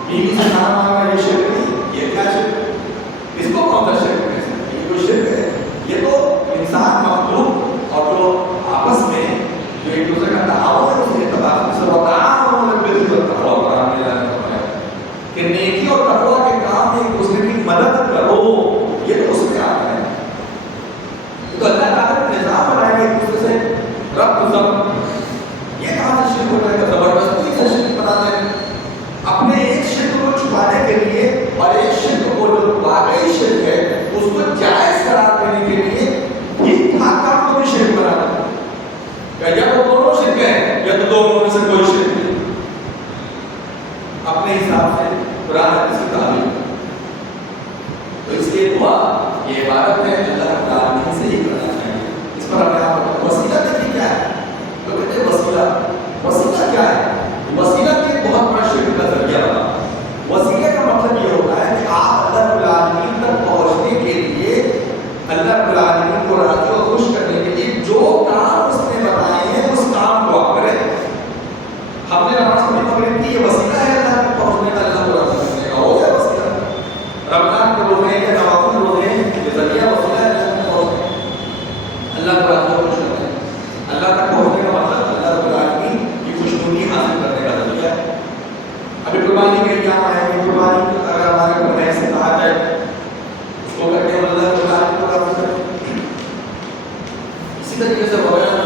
بیوی سے کھانا مانگنا یہ شرک نہیں، یہ کیا شرک؟ اس کو کون سا شرک کہہ سکتے ہیں؟ یہ کوئی شرک ہے؟ یہ تو انسان مخلوق اور جو آپس میں جو ایک دوسرے کا تعاون ہے اس کے اعتبار سے تعاون کہ نیکی اور تقویٰ کے کام میں ایک دوسرے کی مدد کرو، یہ تو اس میں آتا ہے۔ تو اللہ تعالیٰ نے نظام بنایا ہے ایک دوسرے سے رب ضبط، یہ کہاں سے شرک ہوتا ہے؟ زبردستی سے شرک بنا دیں اپنے ایک شرک کو چھپانے کے لیے، اور ایک شرک کو جو واقعی شرک ہے اس کو جائز قرار دینے کے لیے ٹھیک ٹھاک کام کو بھی شرک بنا دیں، یا تو دونوں شرک ہیں یا تو دونوں میں سے کوئی شرک نہیں، اپنے حساب سے قرآن حدیث کی تعلیم۔ تو اس لیے دعا یہ عبادت ہے اللہ رب العالمین سے ہی کرنا چاہیے۔ اس پر ہمیں آپ وسیلہ دیکھیں کیا ہے، تو کہتے ہیں وسیلہ کیا ہے؟ وسیلہ ایک بہت بڑا شرک کا ذریعہ بنا۔ وسیلے کا مطلب یہ ہوتا ہے کہ آپ اللہ رب العالمین تک پہنچنے کے لیے، اللہ رب العالمین کو راضی اور خوش کرنے کے لیے جو کام اس نے بتائے ہیں اس کام کو آپ کریں۔ ہم نے نماز پڑھی کی، یہ وسیلہ ہے اللہ تک پہنچنے کا، اللہ کو راضی کرنے کا، ہو گیا وسیلہ۔ رمضان کے روزے ہیں یا نوافل روزے ہیں، یہ ذریعہ وسیلہ ہے اللہ تک پہنچنے، اللہ کو راضی اور خوش کرنے۔ اللہ تک پہنچنے کا مطلب اللہ رب العالمین کی خوشنودی حاصل کرنے کا ذریعہ ہے۔ ابھی قربانی کے کیا ہے؟ قربانی اگر ہمارے کو نئے سے کہا جائے اس کو کہتے ہیں اللہ رب العالمین کو راضی کریں۔ اسی طریقے سے وغیرہ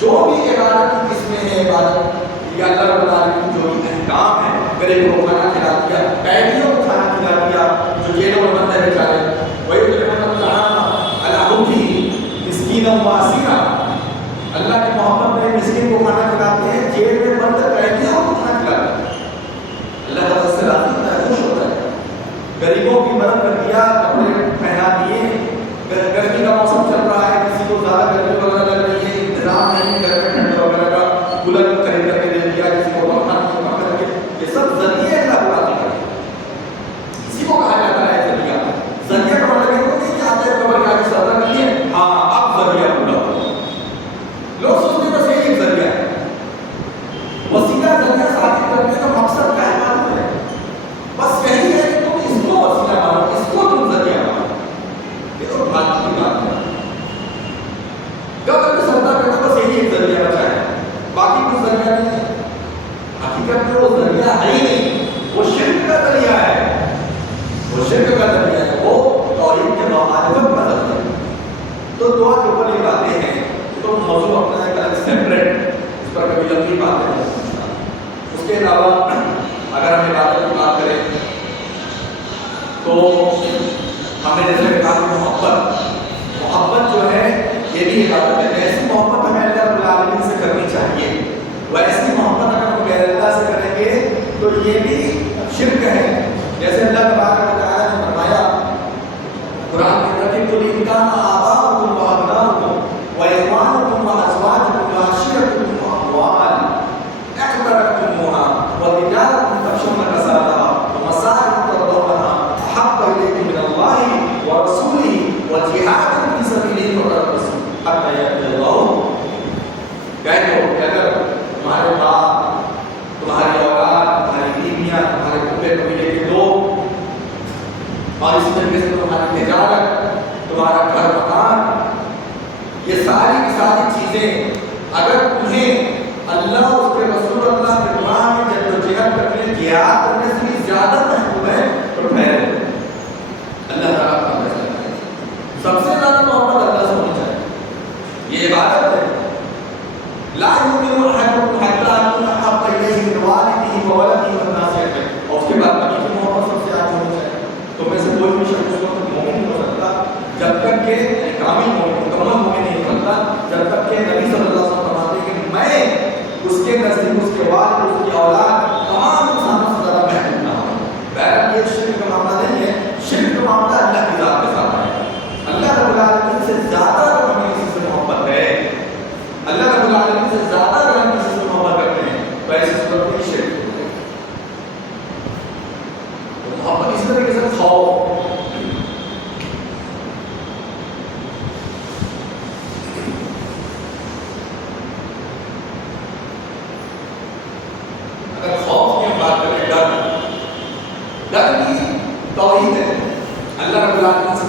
جو بھی عبادت کی قسمیں ہیں، عبادت یا اللہ رب العالمین جو بھی احکام ہے، غریبوں کو کھانا کھلا دیا، قیدیوں کو کھانا کھلا دیا، جو جیلوں میں بند ہے بیچارے، وہی اللہ کی محبت میں مسکین کو کھانا کھلاتے ہیں، جیل میں بند قیدیوں کو کھانا کھلاتے ہیں، اللہ تعالیٰ سے راضی ہوتا ہے، خوش ہوتا ہے۔ غریبوں کی مدد کر دیا، کپڑے پہنا دیے، گرمی کا موسم چل رہا ہے، کسی کو زیادہ گرمی وغیرہ لگ رہی ہے، انتظام نہیں گھر میں ٹھنڈ وغیرہ کا، کولر خرید کر کے دے دیا، کسی کو پنکھا کر کے، یہ سب ذریعے اللہ کو راضی کرتے ہیں۔ اسی کو کہا جاتا ہے ذریعہ۔ ذریعہ کا مطلب یہ نہیں کہ آپ نے قبر کا آگے صدقہ کر لیے، ہاں اب ذریعہ پورا ہو۔ لوگ سوچتے ہیں بس یہی ایک ذریعہ ہے، وسیلہ ذریعہ ثابت کرنے کا مقصد کیا ہے معلوم ہے؟ بس یہی ہے کہ تم اس کو وسیلہ مانو، اس کو تم ذریعہ مانو، یہ تو بات کی بات ہے۔ جب تک صدقہ کرنا بس یہی ایک ذریعہ بچا ہے، باقی کوئی ذریعہ نہیں ہے۔ حقیقت میں وہ ذریعہ ہے ہی نہیں، وہ شرک کا ذریعہ ہے، وہ شرک کا ذریعہ ہے، وہ توحید کے مخالفت کا ذریعہ ہے۔ تو دعا کے اوپر یہ باتیں ہیں تو موضوع اپنا ایک الگ سیپریٹ، اس پر کبھی لمبی باتیں ہو سکتا۔ اس کے علاوہ اگر ہم عبادت کی بات کریں تو ہمیں جیسے کہا محبت جو ہے یہ بھی عبادت ہے۔ ایسی محبت ہمیں اللہ رب العالمین سے کرنی چاہیے، ویسی محبت اگر ہم غیر اللہ سے کریں گے تو یہ بھی شرک ہے۔ جیسے اللہ تبارک و تعالیٰ نے فرمایا قرآن کے اندر کہ قل ان کان آباؤکم وابناؤکم وإخوانكم وأزواجكم وعشيرتكم وأموال اقترفتموها وتجارة تخشون كسادها ومساكن ترضونها أحب إليكم من الله ورسوله وجهاد في سبيله فتربصوا حتى يأتي الله۔ کہہ دو کہ اگر تمہارے باپ، تمہاری اولاد، تمہاری بیویاں، تمہارے پھوپھے قبیلے کے لوگ، اور اسی طریقے سے تمہاری تجارت، تمہارا گھر مکان، یہ ساری کی ساری چیزیں اگر تمہیں اللہ اس کے رسول اللہ کے راہ میں جدوجہد کرنے، جہاد کرنے سے بھی زیادہ محبوب ہے تو ٹھہرے۔ اللہ تعالیٰ کا فیصلہ ہے۔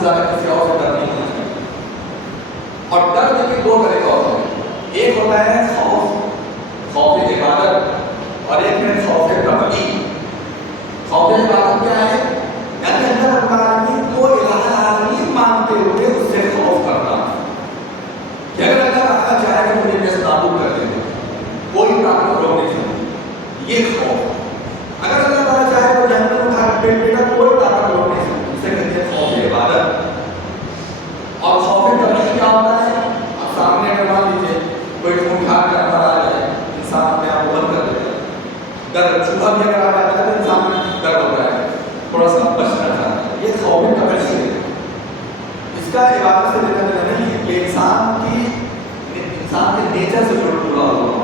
زیادہ کسی اور سے ڈر نہیں ہونا چاہیے. اور ڈر دیکھیے دو طرح کا ہوتا ہے. ایک ہوتا ہے خوف عبادت اور ایک ہے خوف تبعی. خوف عبادت کیا ہے؟ یعنی اللہ رب العالمین کو الہ العالمین مانتے ہوئے اس سے خوف کرنا کہ اگر اللہ تعالیٰ چاہے کہ مجھے کیسے نابود کر دے گا، کوئی طاقت روک نہیں سکتی. یہ خوف. اگر اللہ تعالیٰ چاہے تو جہنم اٹھا کر پیٹ دے گا، کوئی طاقت روک نہیں سکتی. اسے کہتے ہیں خوف عبادت. اور خوف تبعی کیا ہوتا ہے؟ اب سامنے اگر مان لیجیے کوئی خون کھا کر مر آ جائے، انسان اپنے آپ کو بند کر دیتا ہے. ڈر چوہا بھی اگر آ جاتا ہے تو انسان میں ڈر ہوتا ہے، تھوڑا سا بچنا چاہتا ہے. یہ خوف تبعی ہے. اس کا عبادت سے لینا دینا نہیں ہے. یہ انسان کے نیچر سے جڑا ہوا ہوتا ہے.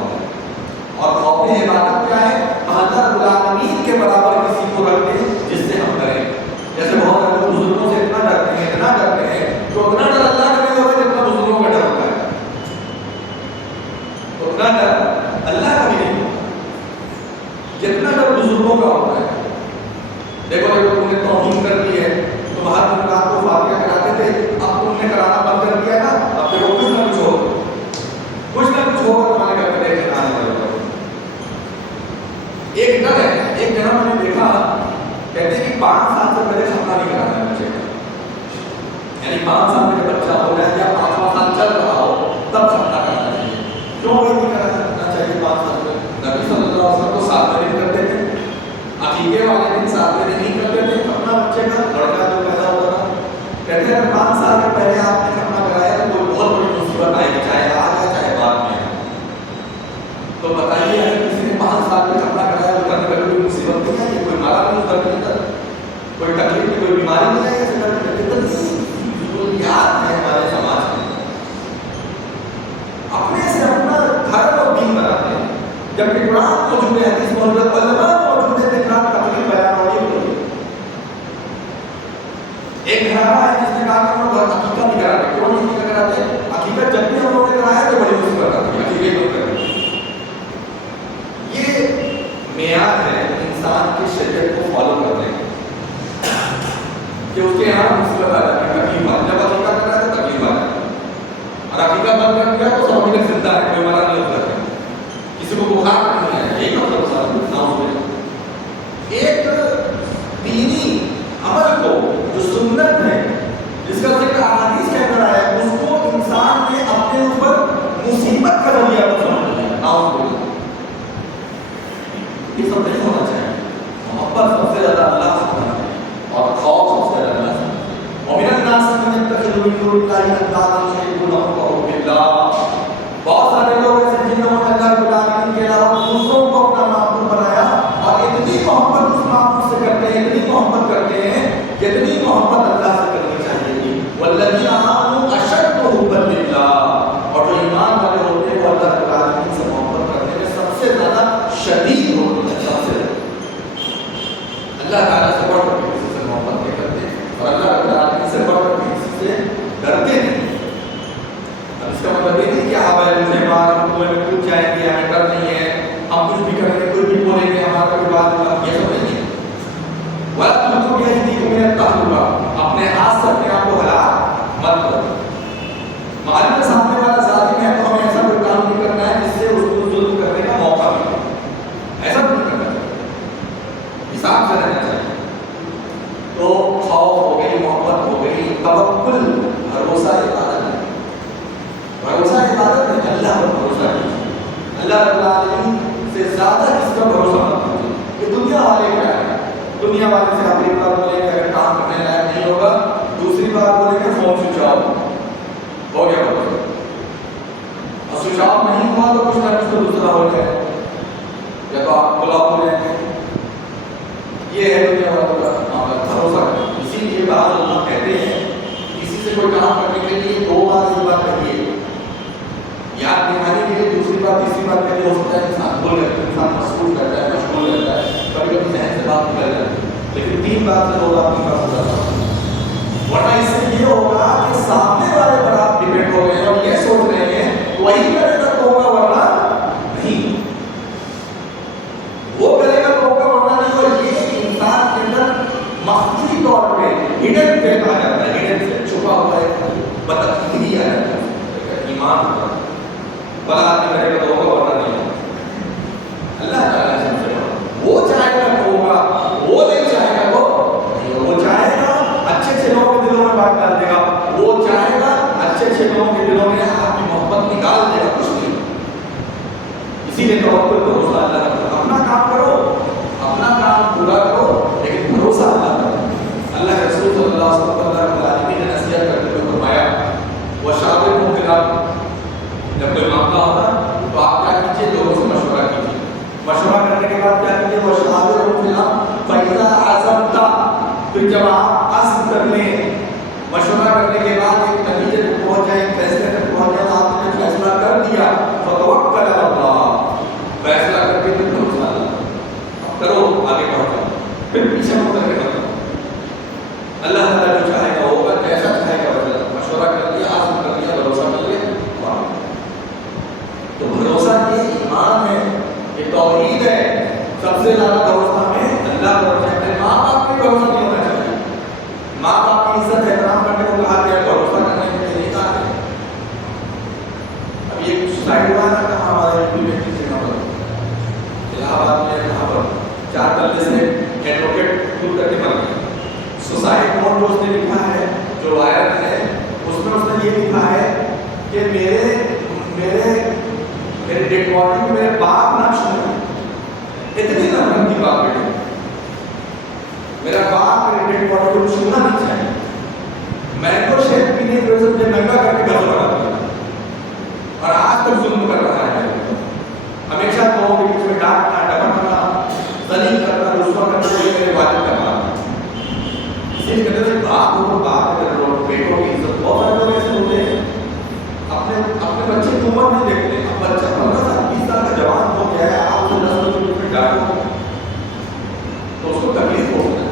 اور خوف عبادت کیا ہے؟ اللہ رب العالمین کے برابر کسی کو رکھ دیں جس سے ہم ڈریں. جیسے بہت سارے لوگ بزرگوں سے اتنا ڈرتے ہیں تو اتنا ڈر اللہ کا نہیں ہوتا جتنا بزرگوں کا ڈر ہوتا ہے. اتنا ڈر اللہ کا بھی نہیں ہوتا جتنا ڈر بزرگوں کا ہوتا ہے. دیکھو تم نے توہین کر دی ہے، تم ہر دن رات کو فاتحہ کراتے تھے، اب تم نے کرانا بند کر دیا نا. اب دیکھو کچھ نہ کچھ ہوگا تمہارے گھر پہ دیکھنے آنے والے لوگ. ایک ڈر ہے. ایک جگہ میں نے دیکھا کہتے ہیں کہ 5 سال سے پہلے ختنہ نہیں کرانا ہے بچے کا. یعنی 5 سال میں بچہ ہو جائے یا 5واں سال چل رہا ہو تب ختنہ کرنا چاہیے. کیوں نہیں کرنا چاہیے 5 سال میں؟ نبی صلی اللہ علیہ وسلم تو 7 دن کرتے تھے. عقیقے والے دن 7 دن نہیں کرتے تھے. اپنا بچے کا لڑکا جو پیدا ہوتا تھا کہتے ہیں 5 سال کے پہلے آپ نے ختنہ کرایا تو کوئی بہت بڑی مصیبت آئے گی، چاہے آج ہے چاہے بعد میں. تو بتائیے اگر کسی نے 5 سال میں ختنہ کرایا تو کرنے والی کوئی مصیبت نہیں ہے؟ کوئی مارا نہیں اتر نہیں تھا، کوئی تکلیف نہیں، کوئی بیماری نہیں ہے. ایسے یاد ہے ہمارے سماج میں اپنے سے اپنا دھرم اور دین بناتے ہیں. جبکہ قرآن موجود ہے، حدیث موجود ہے، علماء موجود ہے، دن رات تکلیف بیان ہو رہی ہے. ایک گھرانہ ہے جس نے کہا کہ ہم لوگ عقیقہ نہیں کراتے. کیوں نہیں کراتے؟ عقیقہ جب بھی ہم لوگوں نے کرایا تو بڑی مصیبت آتی ہے. عقیقے کیوں کرتے؟ یہ معیار ہے انسان کی شریعت کو فالو کرنے کا کہ اس کے یہاں مصیبت آ جاتی ہے، تکلیف آ. جب عقیقہ کر رہا ہے تو تکلیف آ جاتی ہے. اور عقیقہ بند کر دیا تو سب ابھی تک زندہ ہے، کوئی مرا نہیں ہوتا ہے، کسی کو بخار نہیں ہے. یہی مطلب ایک دینی عمل کو جو سنت ہے، جس کا ذکر احادیث کے اندر آیا ہے، اس کو انسان نے اپنے اوپر مصیبت کا ذریعہ سمجھ لیا. یہ سب نہیں ہونا چاہیے. محبت سب سے زیادہ اللہ سے ہونا چاہیے اور خوف سب سے زیادہ اللہ سے. ومن الناس من يتخذ من دون الله اندادا يحبونهم كحب الله. بہت سارے لوگ ایسے جنہوں نے اللہ رب العالمین کے علاوہ دوسروں کو اپنا معبود بنایا اور اتنی محبت اس معبود سے کرتے ہیں، اتنی محبت کرتے ہیں جتنی محبت اللہ سے کرنی چاہیے تھی. والذین آمنوا اشد حبا للہ. اور جو ایمان والے ہوتے ہیں وہ اللہ رب العالمین سے محبت کرنے میں سب سے زیادہ شدید ہوتے ہیں. سب سے اللہ تعالیٰ سے بڑھ کر کسی سے محبت نہیں کرتے اور اللہ رب العالمین سے بڑھ کر کسی سے ڈرتے نہیں. اب اس کا مطلب یہ نہیں کہ آپ مجھے مار کنویں میں کود جائیں گے، ہمیں ڈر نہیں ہے، ہم کچھ بھی کریں گے، کوئی بھی بولیں گے ہمارا کوئی بات نہیں. یہ سب نہیں ہے. اپنے ہاتھ سے اپنے آپ کو ہلاک مت کرو. معلوم ہے سامنے والا ظالم ہے تو ہمیں ایسا کوئی کام نہیں کرنا ہے جس سے اس کو ظلم کرنے کا موقع ملے. ایسا نہیں کرنا چاہیے، حساب سے رہنا چاہیے. تو خوف ہو گئی، محبت ہو گئی، توکل بھروسہ عبادت ہے. بھروسہ عبادت ہے. اللہ پر بھروسہ کیجیے. اللہ رب العالمین سے زیادہ کس کا بھروسہ مت کیجیے. یہ دنیا والے کیا ہے؟ دنیا والے سے اپنی بار بولیں گے اگر کام کرنے لائق نہیں ہوگا، دوسری بار بولیں گے فون سوئچ آف ہو گیا بھروسہ. اور سوئچ آف نہیں ہوا تو کچھ نہ کچھ تو دوسرا ہو جائے، یا تو آپ بلاک ہو جائیں گے. یہ ہے دنیا والوں کا بھروسہ. اسی لیے بعض لوگ کہتے ہیں کسی سے کوئی کام کرنے کے لیے 2 بار 1 بار کہیے، یاد دکھانے کے لیے دوسری بار تیسری بار کہیے. ہو سکتا ہے انسان بھول جائے، انسان مشغول رہتا ہے، مشغول رہتا ہے، کبھی کبھی ذہن سے بات نکل جاتی ہے. لیکن 3 بار سے 2 بار 3 بار ہو جاتا ہے. ورنہ اس سے یہ ہوگا کہ سامنے والے پر آپ ڈپینڈ ہو گئے اور یہ سوچ رہے ہیں وہی کرے گا تو ہوگا ورنہ نہیں، وہ کرے گا تو ہوگا ورنہ نہیں. اور یہ انسان کے اندر مخفی طور پہ ہڈن فیت آ جاتا ہے. ہڈن فیت وہ چاہے گا اچھے اچھے لوگوں کے دلوں میں آپ کی محبت نکال دے گا، کچھ نہیں. اسی لیے توکل بھروسہ اللہ کا. اپنا کام کرو، اپنا کام پورا کرو، لیکن بھروسہ اللہ کا. اللہ کے رسول صلی اللہ علیہ وسلم نے نصیحت کرتے ہوئے فرمایا وشاورہم فی الامر، جب کوئی معاملہ ہوتا تو آپ کیا کیجیے؟ لوگوں سے مشورہ کیجیے. مشورہ کرنے کے بعد کیا کیجیے؟ وشاورہم فی الامر فاذا عزمت، پھر جب آپ عزم کر لیں، مشورہ کرنے کے بعد ایک نتیجے تک پہنچ جائیں، فیصلے تک پہنچ جائیں، آپ نے فیصلہ کر دیا، فتوکل علی اللہ، فیصلہ کر کے پھر بھروسہ اللہ کرو، آگے بڑھ جاؤ، پھر پیچھے مت کر کے بتاؤ. اللہ تعالیٰ جو چاہے گا ہوگا، جیسا چاہے گا ہوگا. مشورہ کر دیا، عزم کر دیا، بھروسہ کر لیا. تو بھروسہ یہ ایمان ہے، یہ توحید ہے. سب سے زیادہ بھروسہ ہمیں اللہ پر رکھنا ہے. ماں باپ پہ بھروسہ نہیں ہونا چاہیے. ماں باپ کی عزت احترام کرنے کو کہا گیا، بھروسہ کرنے کے لیے نہیں کہا گیا. اب یہ سوسائڈ ہوا نا کہاں ہمارے یو پی میں الہ آباد میں، یہاں پر 4 بندے سے ایڈوکیٹ خود کر کے مر گئے. سوسائڈ نوٹ جو اس نے لکھا ہے، جو وائرل ہے، اس نے یہ لکھا ہے کہ میرے ڈیڈ باڈی میں میرے باپ نہ چھوڑیں. اتنی نفرت کی بات بیٹے، میرا باپ میرے ڈیڈ باڈی کو چھونا نہیں چاہیے. مینگو شیک پینے کی وجہ سے مجھے ننگا کر کے گھر لگا دیا اور آج تک ظلم کر رہا ہے. ہمیشہ لوگوں کے بیچ میں ڈانٹنا، ڈپٹنا، ذلیل کرنا، رسوا کرنا، یہ میرے والد کا کام ہے. اسی لیے کہتے ہیں باپ ہو، باپ کے بیٹوں کی عزت. بہت سارے لوگ ایسے ہوتے ہیں اپنے بچے کی عمر نہیں دیکھتے. اب بچہ 15 سال 20 سال کا جوان ہو گیا ہے، آپ اسے 10 بچوں کے بیچ میں ڈانٹو تو اس کو تکلیف ہوتا ہے.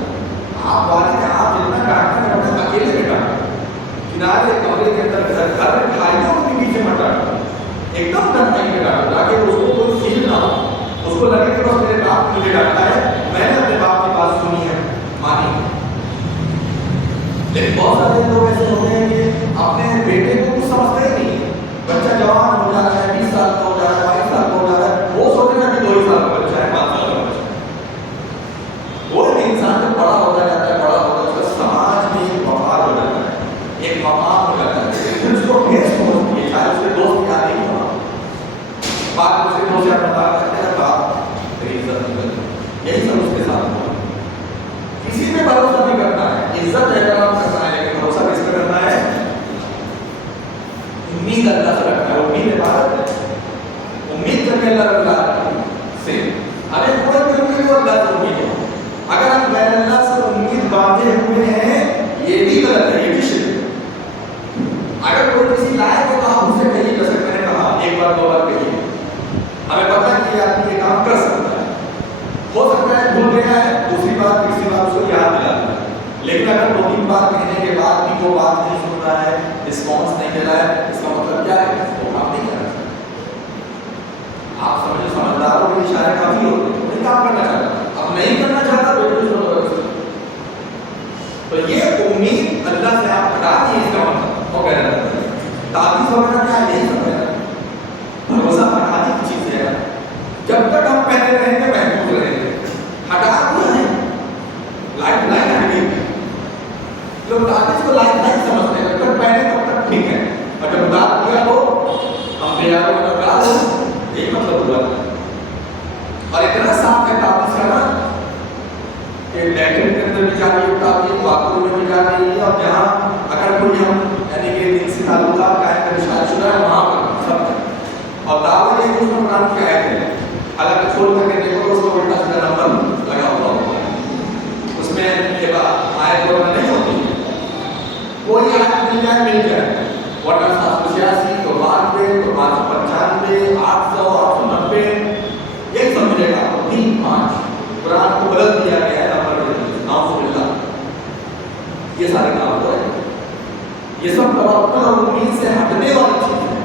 آپ والد آپ جتنا ڈانٹنا کرتے ہیں اکیلے میں ڈانٹو، کنارے کمرے کے اندر گھر میں بھائیوں کے پیچھے مت ڈانٹو. ایک دم تنہائی میں ڈانٹو تاکہ اس کو کوئی فیل نہ ہو. اس کو لگے کہ بس میرے باپ مجھے ڈانٹا ہے، میں نے اپنے باپ کی بات سنی ہے، مانی. لیکن بہت سارے لوگ ایسے ہوتے ہیں کہ اپنے بیٹے کو کچھ سمجھتے ہی نہیں. بچہ جوان ہو جاتا ہے، 20 سال کا ہو جاتا ہے، 22 سال کا ہو جاتا ہے، وہ سوچے گا کہ 2 ہی سال کا بچہ ہے، 5 سال کا بچہ ہے. کوئی بھی انسان جب بڑا ہوتا جاتا ہے، بڑا ہوتا ہے، اس کا سماج میں ایک وقار ہو جاتا ہے، ایک مقام ہو جاتا ہے. پھر اس کو ٹھیس پہنچتی ہے، چاہے اس کے دوست کیا نہیں ہونا. بعد اس کے دوست یا بتا کرتے ہیں باپ تیری عزت نہیں کرتی. یہی سب اس کے ساتھ ہوا. کسی پہ بھروسہ نہیں کرنا ہے، عزت احترام کرنا ہے، لیکن بھروسہ کس پہ کرنا ہے؟ امید اللہ سے رکھنا ہے. امید عبادت ہے. امید کرنے اللہ رب سے ہمیں کوئی بھی امید ہو، اللہ سے امید ہو. اگر ہم غیر اللہ سے امید باندھے ہوئے ہیں، یہ بھی غلط ہے، یہ بھی شرک ہے. اگر کوئی کسی لائق ہو تو آپ اس سے کہیے، جیسے میں نے کہا 1 بار 2 بار کہیے. ہمیں پتہ ہے کہ آدمی یہ کام کر سکتا ہے. ہو سکتا ہے بھول گیا ہے، دوسری بار تیسری بار اس کو یاد دلا دیا. لیکن اگر 2-3 بار کہنے کے بعد بھی وہ بات نہیں سن رہا ہے، رسپانس نہیں دے رہا ہے، اس کا مطلب کیا ہے؟ وہ کام نہیں کرنا چاہتا. آپ سمجھے، سمجھداروں کے اشارے کافی ہوتے ہیں. نہیں کام کرنا چاہتا، اب نہیں کرنا چاہتا تو یہ امید اللہ سے آپ ہٹا دیے. اس کا مطلب وہ کہہ رہا ہے تعبیر وغیرہ کیا ہے، یہی سمجھنا. بھروسہ ہٹانے کی چیز ہے. جب تک ہم پہلے رہیں گے محفوظ رہیں گے. ہٹا دیا ہے، لائف لائن ہٹ گئی. لوگ تعبیر کو لائف لائن سمجھتے ہیں. جب تک پہلے تب تک ٹھیک ہے، اور جب ڈال دیا ہو ہم بے یاروں کا ڈال ہو، یہی مطلب ہوا. اور اتنا صاف ہے تعبیر کا نا کہ لیٹرن کے اندر بھی جا رہی ہے تعبیر، باتوں میں بھی جا رہی ہے. اور جہاں اگر کوئی ہم یعنی کہ دن سے تعلقات قائم کر شاید شدہ ہے وہاں پر سب ہے. اور دعوت ایک دوسرے قرآن کی آیت ہے، حالانکہ کھول کر کے دیکھو تو اس کو الٹا سیدھا نمبر لگا ہوا ہوتا ہے. اس میں یہ آیت وغیرہ نہیں ہوتی. کوئی آیت مل جائے ورنہ 786 تو 92 تو 595 800 890 یہ سب ملے گا. 3 5 قرآن کو بدل دیا گیا ہے نمبر یہ سارے کام ہو رہے ہیں. یہ سب توکل اور امید سے ہٹنے والی چیز ہے.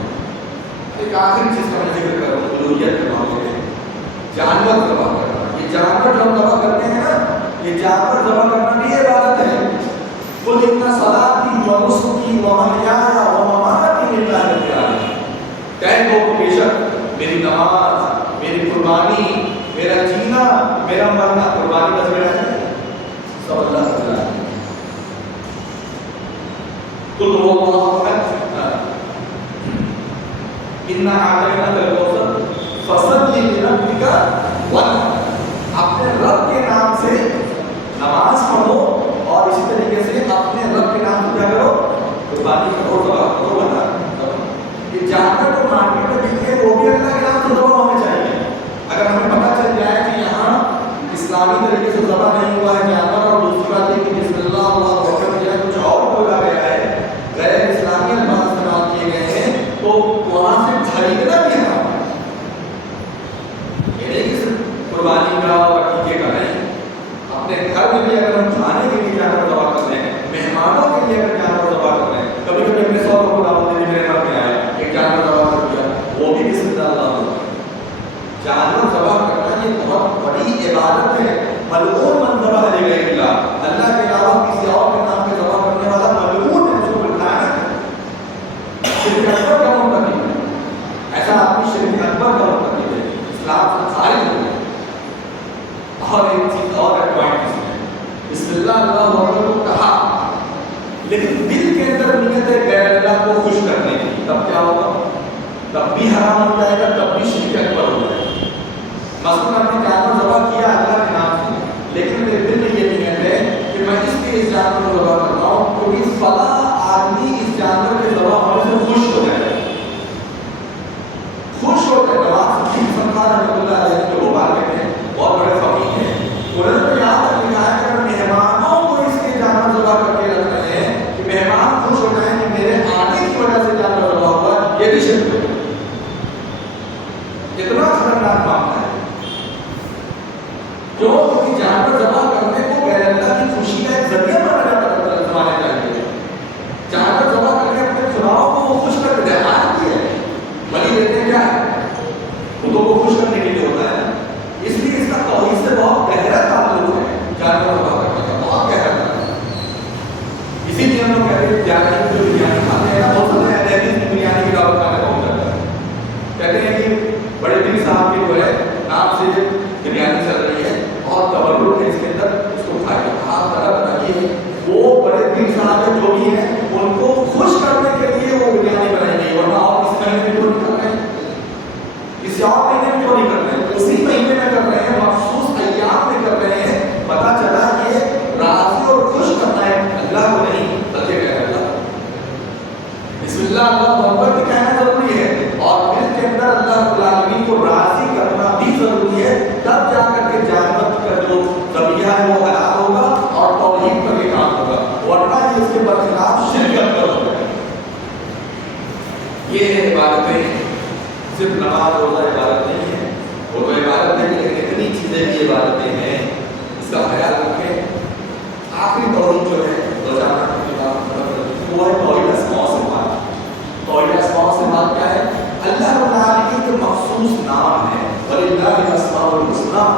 ایک آخری چیز کا میں ذکر کر رہا ہوں الوہیت کے معاملے میں. جانور ذبح کرنا، یہ جانور جو ہم ذبح کرتے ہیں نا، یہ جانور ذبح کرنا بھی عبادت ہے. قل ان صلاتی و نسکی و محیایا و مماتی للہ رب العالمین. کہہ دو کہ بے شک میری نماز، میری قربانی، میرا جینا، میرا مرنا قربانی کا ذریعہ ہے سب اللہ تعالیٰ. تو هو الله احد انا اعطيناك الكوثر فصل لربك وانحر. اپنے رب کے نام سے نماز پڑھو اور اسی طریقے سے اپنے رب کے نام سے کیا کرو؟ قربانی کرو، ذبح کرو. بتا یہ جانور کو مارکیٹ میں بکتے ہیں وہ بھی اللہ کے نام سے ذبح ہونے چاہیے. اگر ہمیں پتہ چل جائے کہ یہاں اسلامی طریقے سے ذبح نہیں ہوا ہے جانور، اور دوسری بات یہ کہ بسم اللہ اللہ اکبر یا کچھ اور بولا گیا ہے، غیر اسلامی الفاظ استعمال کیے گئے ہیں، تو وہاں سے خریدنا بھی حرام ہے. یہ نہیں کہ صرف قربانی کا اور عقیقے کا نہیں، اپنے گھر میں بھی اگر ہم کھانے کے لیے جانور ذبح کر رہے ہیں، مہمانوں کے لیے اگر جانور ذبح کر رہے ہیں، کبھی کبھی اپنے 100 لوگوں کو دعوت دینے میرے گھر میں آئے ایک جانور ذبح کر دیا، وہ بھی بسم اللہ اللہ. جانور ذبح کرنا یہ بہت بڑی عبادت ہے. ملعون من ذبح لغیر اللہ، اللہ کے علاوہ کسی اور کے نام پہ ذبح کرنے والا ملعون ہے، جو لعنت ہے. شرک اکبر کا مرتکب ہے، ایسا آدمی شرک اکبر کا مرتکب ہے، اسلام سے خارج ہو گیا. اور ایک چیز اور ایڈوانٹ اس میں بسم اللہ اللہ اکبر کو کہا، لیکن دل کے اندر نیت ہے غیر اللہ کو خوش کرنے کی، تب کیا ہوگا؟ تب بھی حرام ہو جائے گا، تب بھی شرک اکبر ہو جائے گا. مثلاً ہم نے جانور ذبح کیا اللہ کے نام سے، لیکن میرے دل میں یہ نیت ہے کہ میں اس لیے اس جانور کو ذبح کر رہا ہوں کیونکہ فلاں آدمی اس جانور کے ذبح ہونے سے خوش ہو جائے، خوش ہو جائے. نواز حسن خان رحمۃ اللہ علیہ جو بھوپال کے تھے، بہت بڑے فقیر ہیں، انہوں نے تو یہاں تک لکھا ہے کہ اگر مہمانوں کو اس کے جانور ذبح کر کے رکھ رہے ہیں کہ مہمان خوش ہو جائیں کہ میرے آنے کی وجہ سے جانور ذبح ہوا، یہ بھی شرک ہے. اتنا خطرناک معاملہ ہے. جو جانور ذبح کرنے کو غیر اللہ کی خوشی کا ایک ذریعہ بنا جاتا چاہیے. جانور ذبح کر کے اپنے چناؤ کو وہ خوش کر کے آج بھی ہے، بلی دیتے کیا ہے؟ خودوں کو خوش کرنے کے لیے ہوتا ہے. اس لیے اس کا توحید سے بہت گہرا تعلق ہے. جانور ذبح کرنے کا بہت گہرا تعلق ہے. اسی لیے ہم لوگ کہتے ہیں جانور جو بریانی کھاتے ہیں نا، بہت سارے اہل حدیث بریانی کی دعوت کھانے پہنچ جاتا ہے. کہتے ہیں کہ بڑے پیر صاحب کے جو ہے نام سے بریانی چل رہی ہے اور تبرک ہے اس کے اندر، اس کو کھائیے، آپ طرح بنائیے. وہ بڑے پیر صاحب جو بھی ہیں ان کو خوش کرنے کے لیے وہ بریانی بنائی گئی، ورنہ اور کس مہینے میں کیوں نہیں کر رہے ہیں، کسی اور مہینے میں کیوں نہیں کر رہے ہیں، اسی مہینے میں کر رہے ہیں، مخصوص ایام میں کر رہے ہیں. پتہ چلا یہ راضی اور خوش کرنا ہے اللہ کو نہیں بلکہ غیر اللہ. بسم اللہ اللہ اکبر بھی کہنا ضروری ہے، اور دل کے اندر اللہ رب العالمین کو راضی کرنا بھی ضروری ہے. تب جا کر کے جانور کا جو ذبیحہ ہے وہ حلال ہوگا اور توحید پر یہ کام ہوگا، ورنہ یہ اس کے برخلاف شرک اکبر ہوگا. یہ عبادتیں صرف نماز روزہ عبادت نہیں ہے، وہ تو عبادت ہے لیکن اتنی چیزیں بھی عبادتیں ہیں، اس کا خیال رکھیں. آخری توحید جو ہے روزانہ وہ ہے توحید اسماء و صفات. توحید اسماء و صفات کیا ہے؟ اللہ رب العالمین کے مخصوص نام ہیں، وَلِلَّهِ الْأَسْمَاءُ الْحُسْنَىٰ،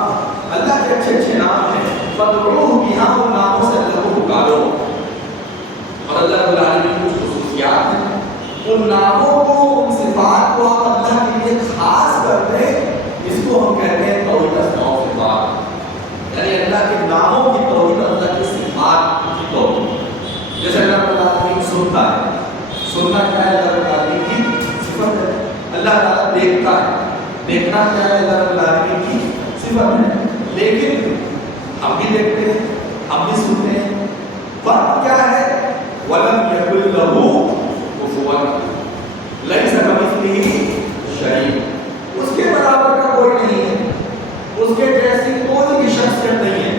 اللہ کے اچھے اچھے نام ہیں، فَادْعُوهُ بِهَا، ان ناموں سے اللہ کو پکارو. اور اللہ رب العالمین کی کچھ خصوصیات ہیں، ان ناموں کو ان صفات کو آپ اللہ کے لیے خاص کر دیں، اس کو ہم کہتے ہیں توحید اسماء و صفات. یعنی اللہ کے ناموں کی توحید، اللہ کی صفات کی توحید. جیسے اللہ رب العالمین سنتا ہے، سننا کیا ہے؟ اللہ رب العالمین کی صفت ہے. اللہ تعالیٰ دیکھتا ہے، دیکھنا کیا ہے؟ اللہ رب العالمین کی صفت ہے. لیکن ہم بھی دیکھتے ہیں، ہم بھی سنتے ہیں، فرق کیا ہے؟ وَلَمْ يَكُن لَّهُ كُفُوًا لَيْسَ كَمِثْلِهِ شَيْءٌ، اس کے برابر کا کوئی نہیں ہے، اس کے جیسی کوئی بھی شخصیت نہیں ہے.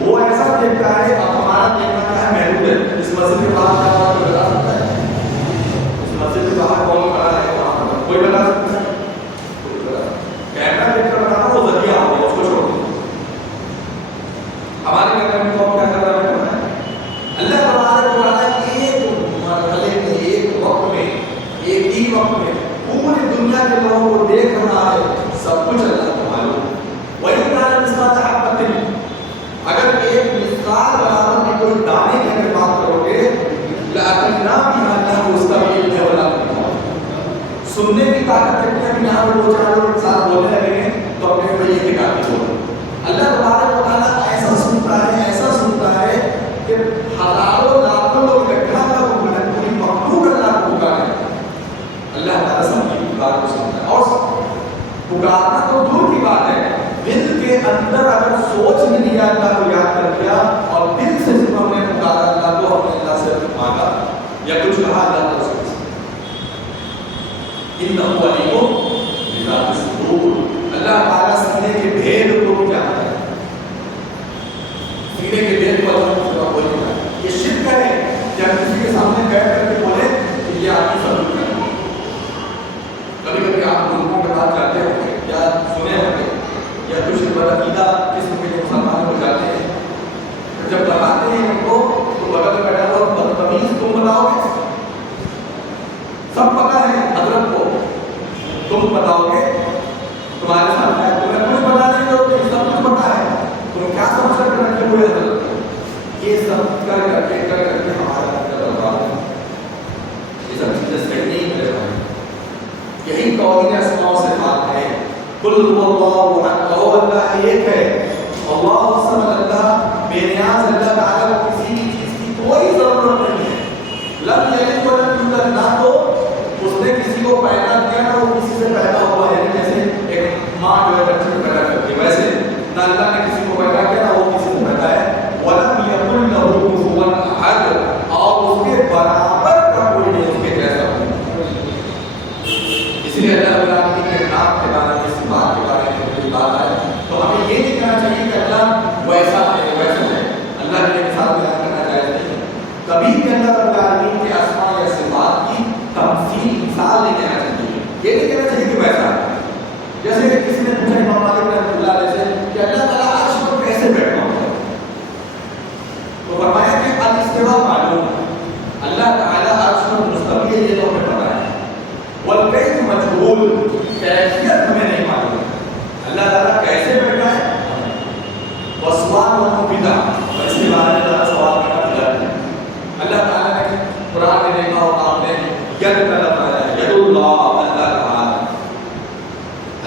وہ ایسا دیکھتا ہے، اب ہمارا دیکھنا کیا ہے؟ محدود ہے. اس مسجد کے باہر کیا بات کوئی بتا سکتا ہے؟ اس مسجد کے باہر کون کھڑا ہے وہاں پر کوئی بتا سکتا ہے؟ کیمرہ دیکھ کر بتانا وہ ذریعہ ہو گیا، اس کو چھوڑ دیں. ہمارے کیمرے میں تو کیا کر رہا ہے؟ اللہ تبارک و تعالیٰ ایک مرحلے میں، ایک وقت میں، ایک ہی وقت میں پوری دنیا کے لوگوں کو دیکھ رہا ہے. سب کچھ اللہ کو معلوم. وہی قرآن مثقال حبۃ، اگر ایک مثقال برابر میں کوئی دانے کی اگر بات کرو گے لَأَتَيْنَا بِهَا، اللہ کو اس کا بھی علم ہے ولا سننے کی طاقت کتنی ہے؟ ابھی یہاں پر دو چار لوگ ساتھ بولنے لگیں گے تو اپنے بھائی یہ نکال کے بولو. اللہ تبارک و تعالیٰ ایسا سنتا ہے، ایسا سنتا ہے کہ ہزاروں لاکھوں لوگ اکٹھا کر پوری مخلوق انہ علیم بذات الصدور، اللہ تعالیٰ سینے کے بھید کو بھی جانتا ہے، سینے کے بھید کو اللہ کو کوئی نہیں جانتا۔ یہ شرک ہے جب کسی کے سامنے بیٹھ کر کے بولے کہ یہ آپ کی ضرورت ہے۔ کبھی کبھی آپ لوگوں کے پاس جاتے ہوں گے یا سنے ہوں گے یا کچھ بدعقیدہ قسم کے مسلمان ہو جاتے ہیں، جب بتاتے ہیں ان کو تو بغل میں بیٹھا ہو بدتمیز تم بتاؤ گے، سب پتہ ہے حضرت کو، تم بتاؤ گے تمہارے ساتھ ہے، تمہیں کچھ پتہ نہیں ہوگا، سب کچھ پتہ ہے، تم کیا سمجھ کر رکھے ہوئے حضرت کو؟ یہ سب کر کر کے ہمارا برباد ہے، یہ سب چیزیں صحیح نہیں میرے بھائی۔ یہی توحید اسماء و صفات ہے۔ قل هو اللہ احد، کہو اللہ ایک ہے، اللہ الصمد، اللہ بے نیاز، اللہ تعالیٰ کو کسی بھی چیز کی کوئی ضرورت نہیں ہے، لم یلد ولم یولد، نہ تو اس نے کسی کو پیدا کیا نہ وہ کسی سے پیدا ہوا ہے، یعنی جیسے ایک ماں جو ہے بچے کو پیدا کرتی ہے ویسے نہ اللہ نے کسی کو پیدا کیا نہ وہ کسی سے پیدا ہے، ولم یکن لہ کفوا احد، اور اس کے برابر کا کوئی نہیں، اس کے جیسا کوئی نہیں۔ اس لیے اللہ رب العالمین کے نام کے بارے میں، صفات کے بارے میں کوئی بات آئے تو ہمیں یہ نہیں کہنا چاہیے کہ اللہ ویسا ہے ویسا ہے، اللہ کے مثال بیان کرنا جائز نہیں۔ کبھی بھی اللہ رب العالمین کے اسماء یا صفات کی تمثیل مثال نہیں دینا چاہیے، یہ نہیں کہنا چاہیے کہ ویسا ہے۔ جیسے کہ کسی نے پوچھا امام مالک رحمۃ اللہ علیہ سے کہ اللہ تعالیٰ عرش پر کیسے بیٹھا ہوتا ہے، تو فرمایا کہ الاستواء معلوم ہے، اللہ تعالیٰ عرش پر مستوی ہے، یہ تو ہمیں پتہ ہے، والکیف مجہول، کیفیت ہمیں نہیں معلوم ہے، اللہ تعالیٰ کیسے بیٹھا ہے، وسوال بدعہ، اور اس کے بارے میں اللہ سوال کرنا بدعت ہے۔ اللہ تعالیٰ نے قرآن میں دیکھا ہوگا آپ نے ید کا لفظ ہے، ید اللہ، اللہ تعالیٰ،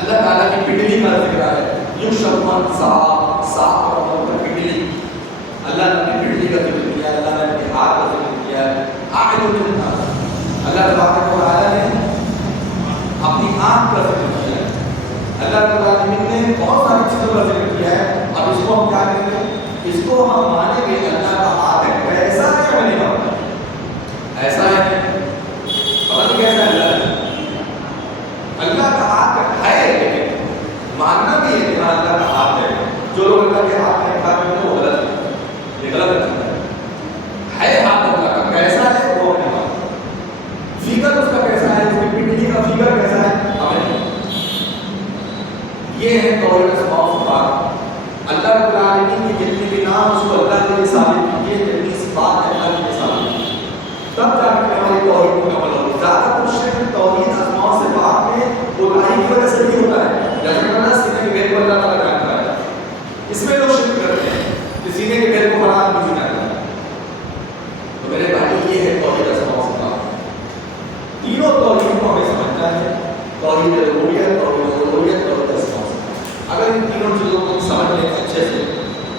اللہ تعالیٰ کی پٹلی کا ذکر ہے، یشفن صاحب صاحب کا پٹلی، اللہ نے اپنی پٹلی کا ذکر کیا، اللہ نے اپنے ہاتھ کا ذکر کیا ہے، اعین الناس، اللہ تبارک و تعالیٰ نے اپنی آنکھ کا ذکر کیا ہے، اللہ رب العالمین نے بہت ساری چیزوں کا ذکر کیا ہے۔ اب اس کو ہم کیا کریں گے، اس کو ہم مانیں گے اللہ کا ہاتھ ہے، ایسا ہے ہمیں نہیں مانتا، ایسا ہے پتہ نہیں کیسا ہے اللہ کا ہاتھ ہے، لیکن ماننا بھی ہے کہ اللہ کا ہاتھ ہے۔ جو لوگ اللہ کے ہاتھ میں کھاتے ہیں وہ غلط ہے، یہ غلط ہے ہاتھ اللہ کا، کیسا ہے وہ ہمیں مانتا، فیگر اس کا کیسا ہے، اس کی پٹلی کا فیگر کیسا ہے ہمیں نہیں۔ یہ ہے توحید اسماء و صفات، اللہ رب العالمین کے جتنے بھی نام اس کو اللہ کے لیے ثابت کیجیے، جتنی صفات ہے اللہ کے لیے ثابت کیجیے، تب جا کے ہماری توحید مکمل ہوگی۔ زیادہ تر شرک توحید اسماء و صفات میں برائی کی وجہ سے نہیں ہوتا ہے، جیسے کہ سینے کے بھید کو اللہ تعالیٰ جانتا ہے، اس میں لوگ شرک کرتے ہیں کہ سینے کے بھید کو بنا نہیں جانتا ہے۔ تو میرے بھائی یہ ہے توحید اسماء و صفات، تینوں توحید کو ہمیں سمجھنا ہے، توحید ربوبیت، توحید الوہیت، توحید اسماء و صفات۔ اگر ان تینوں چیزوں کو سمجھ لیں اچھے سے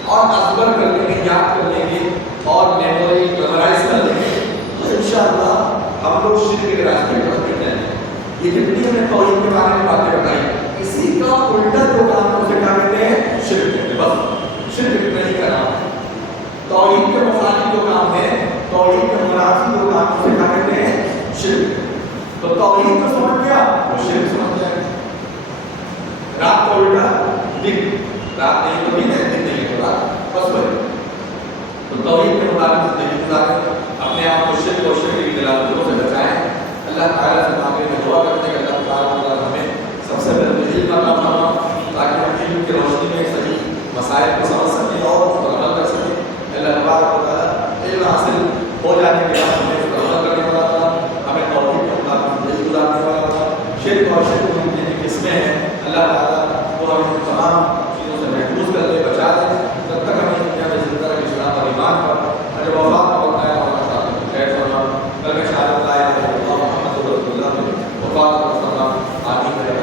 اور ازبر کر لیں گے، یاد کر لیں گے اور میمورائز کر لیں گے تو انشاءاللہ ہم لوگ شرک کے راستے پر پڑ جائیں گے۔ یہ جتنی ہم نے توحید کے بارے میں باتیں بتائی، اسی کا الٹا جو کام ہے اسے کیا کہتے ہیں، شرک کہتے ہیں۔ بس شرک نہیں کرنا، توحید کے مخالف جو کام ہے، توحید کے منافی جو کام ہے اسے کیا کہتے ہیں، شرک۔ تو توحید کو سمجھ گیا وہ شرک سمجھ جائے گا۔ رات کا الٹا دن، رات نہیں تو دن ہے، دن نہیں تو رات، بس وہی۔ تو توحید کے مطابق زندگی گزاریں، اپنے آپ کو شرک اور شرک کی دلالتوں سے بچائیں۔ اللہ تعالیٰ سے مانگنے میں دعا کرتے ہیں کہ اللہ تعالیٰ ہمیں سب سے پہلے علم عطا فرما، تاکہ ہم علم کی روشنی میں صحیح مسائل کو سمجھ سکیں اور اس پر عمل کر سکیں۔ اللہ تبارک و تعالیٰ علم حاصل ہو جانے کے بعد ہمیں اس پر عمل کرنے والا تھا، ہمیں توحید کے مطابق زندگی گزارنے والا تھا۔ شرک اور شرک کی جتنی قسمیں ہیں اللہ تعالیٰ وہ ہمیں تمام چیزوں سے محفوظ کر دے، بچا دے، جب تک ہمیں دنیا میں زندہ رکھے اسلام اور ایمان پر۔ اور جب وفات کا وقت آئے ہمارا ساتھ خیر فرما، کل میں شہادت لا الہ الا اللہ محمد رسول اللہ وفات کا وقت آمین۔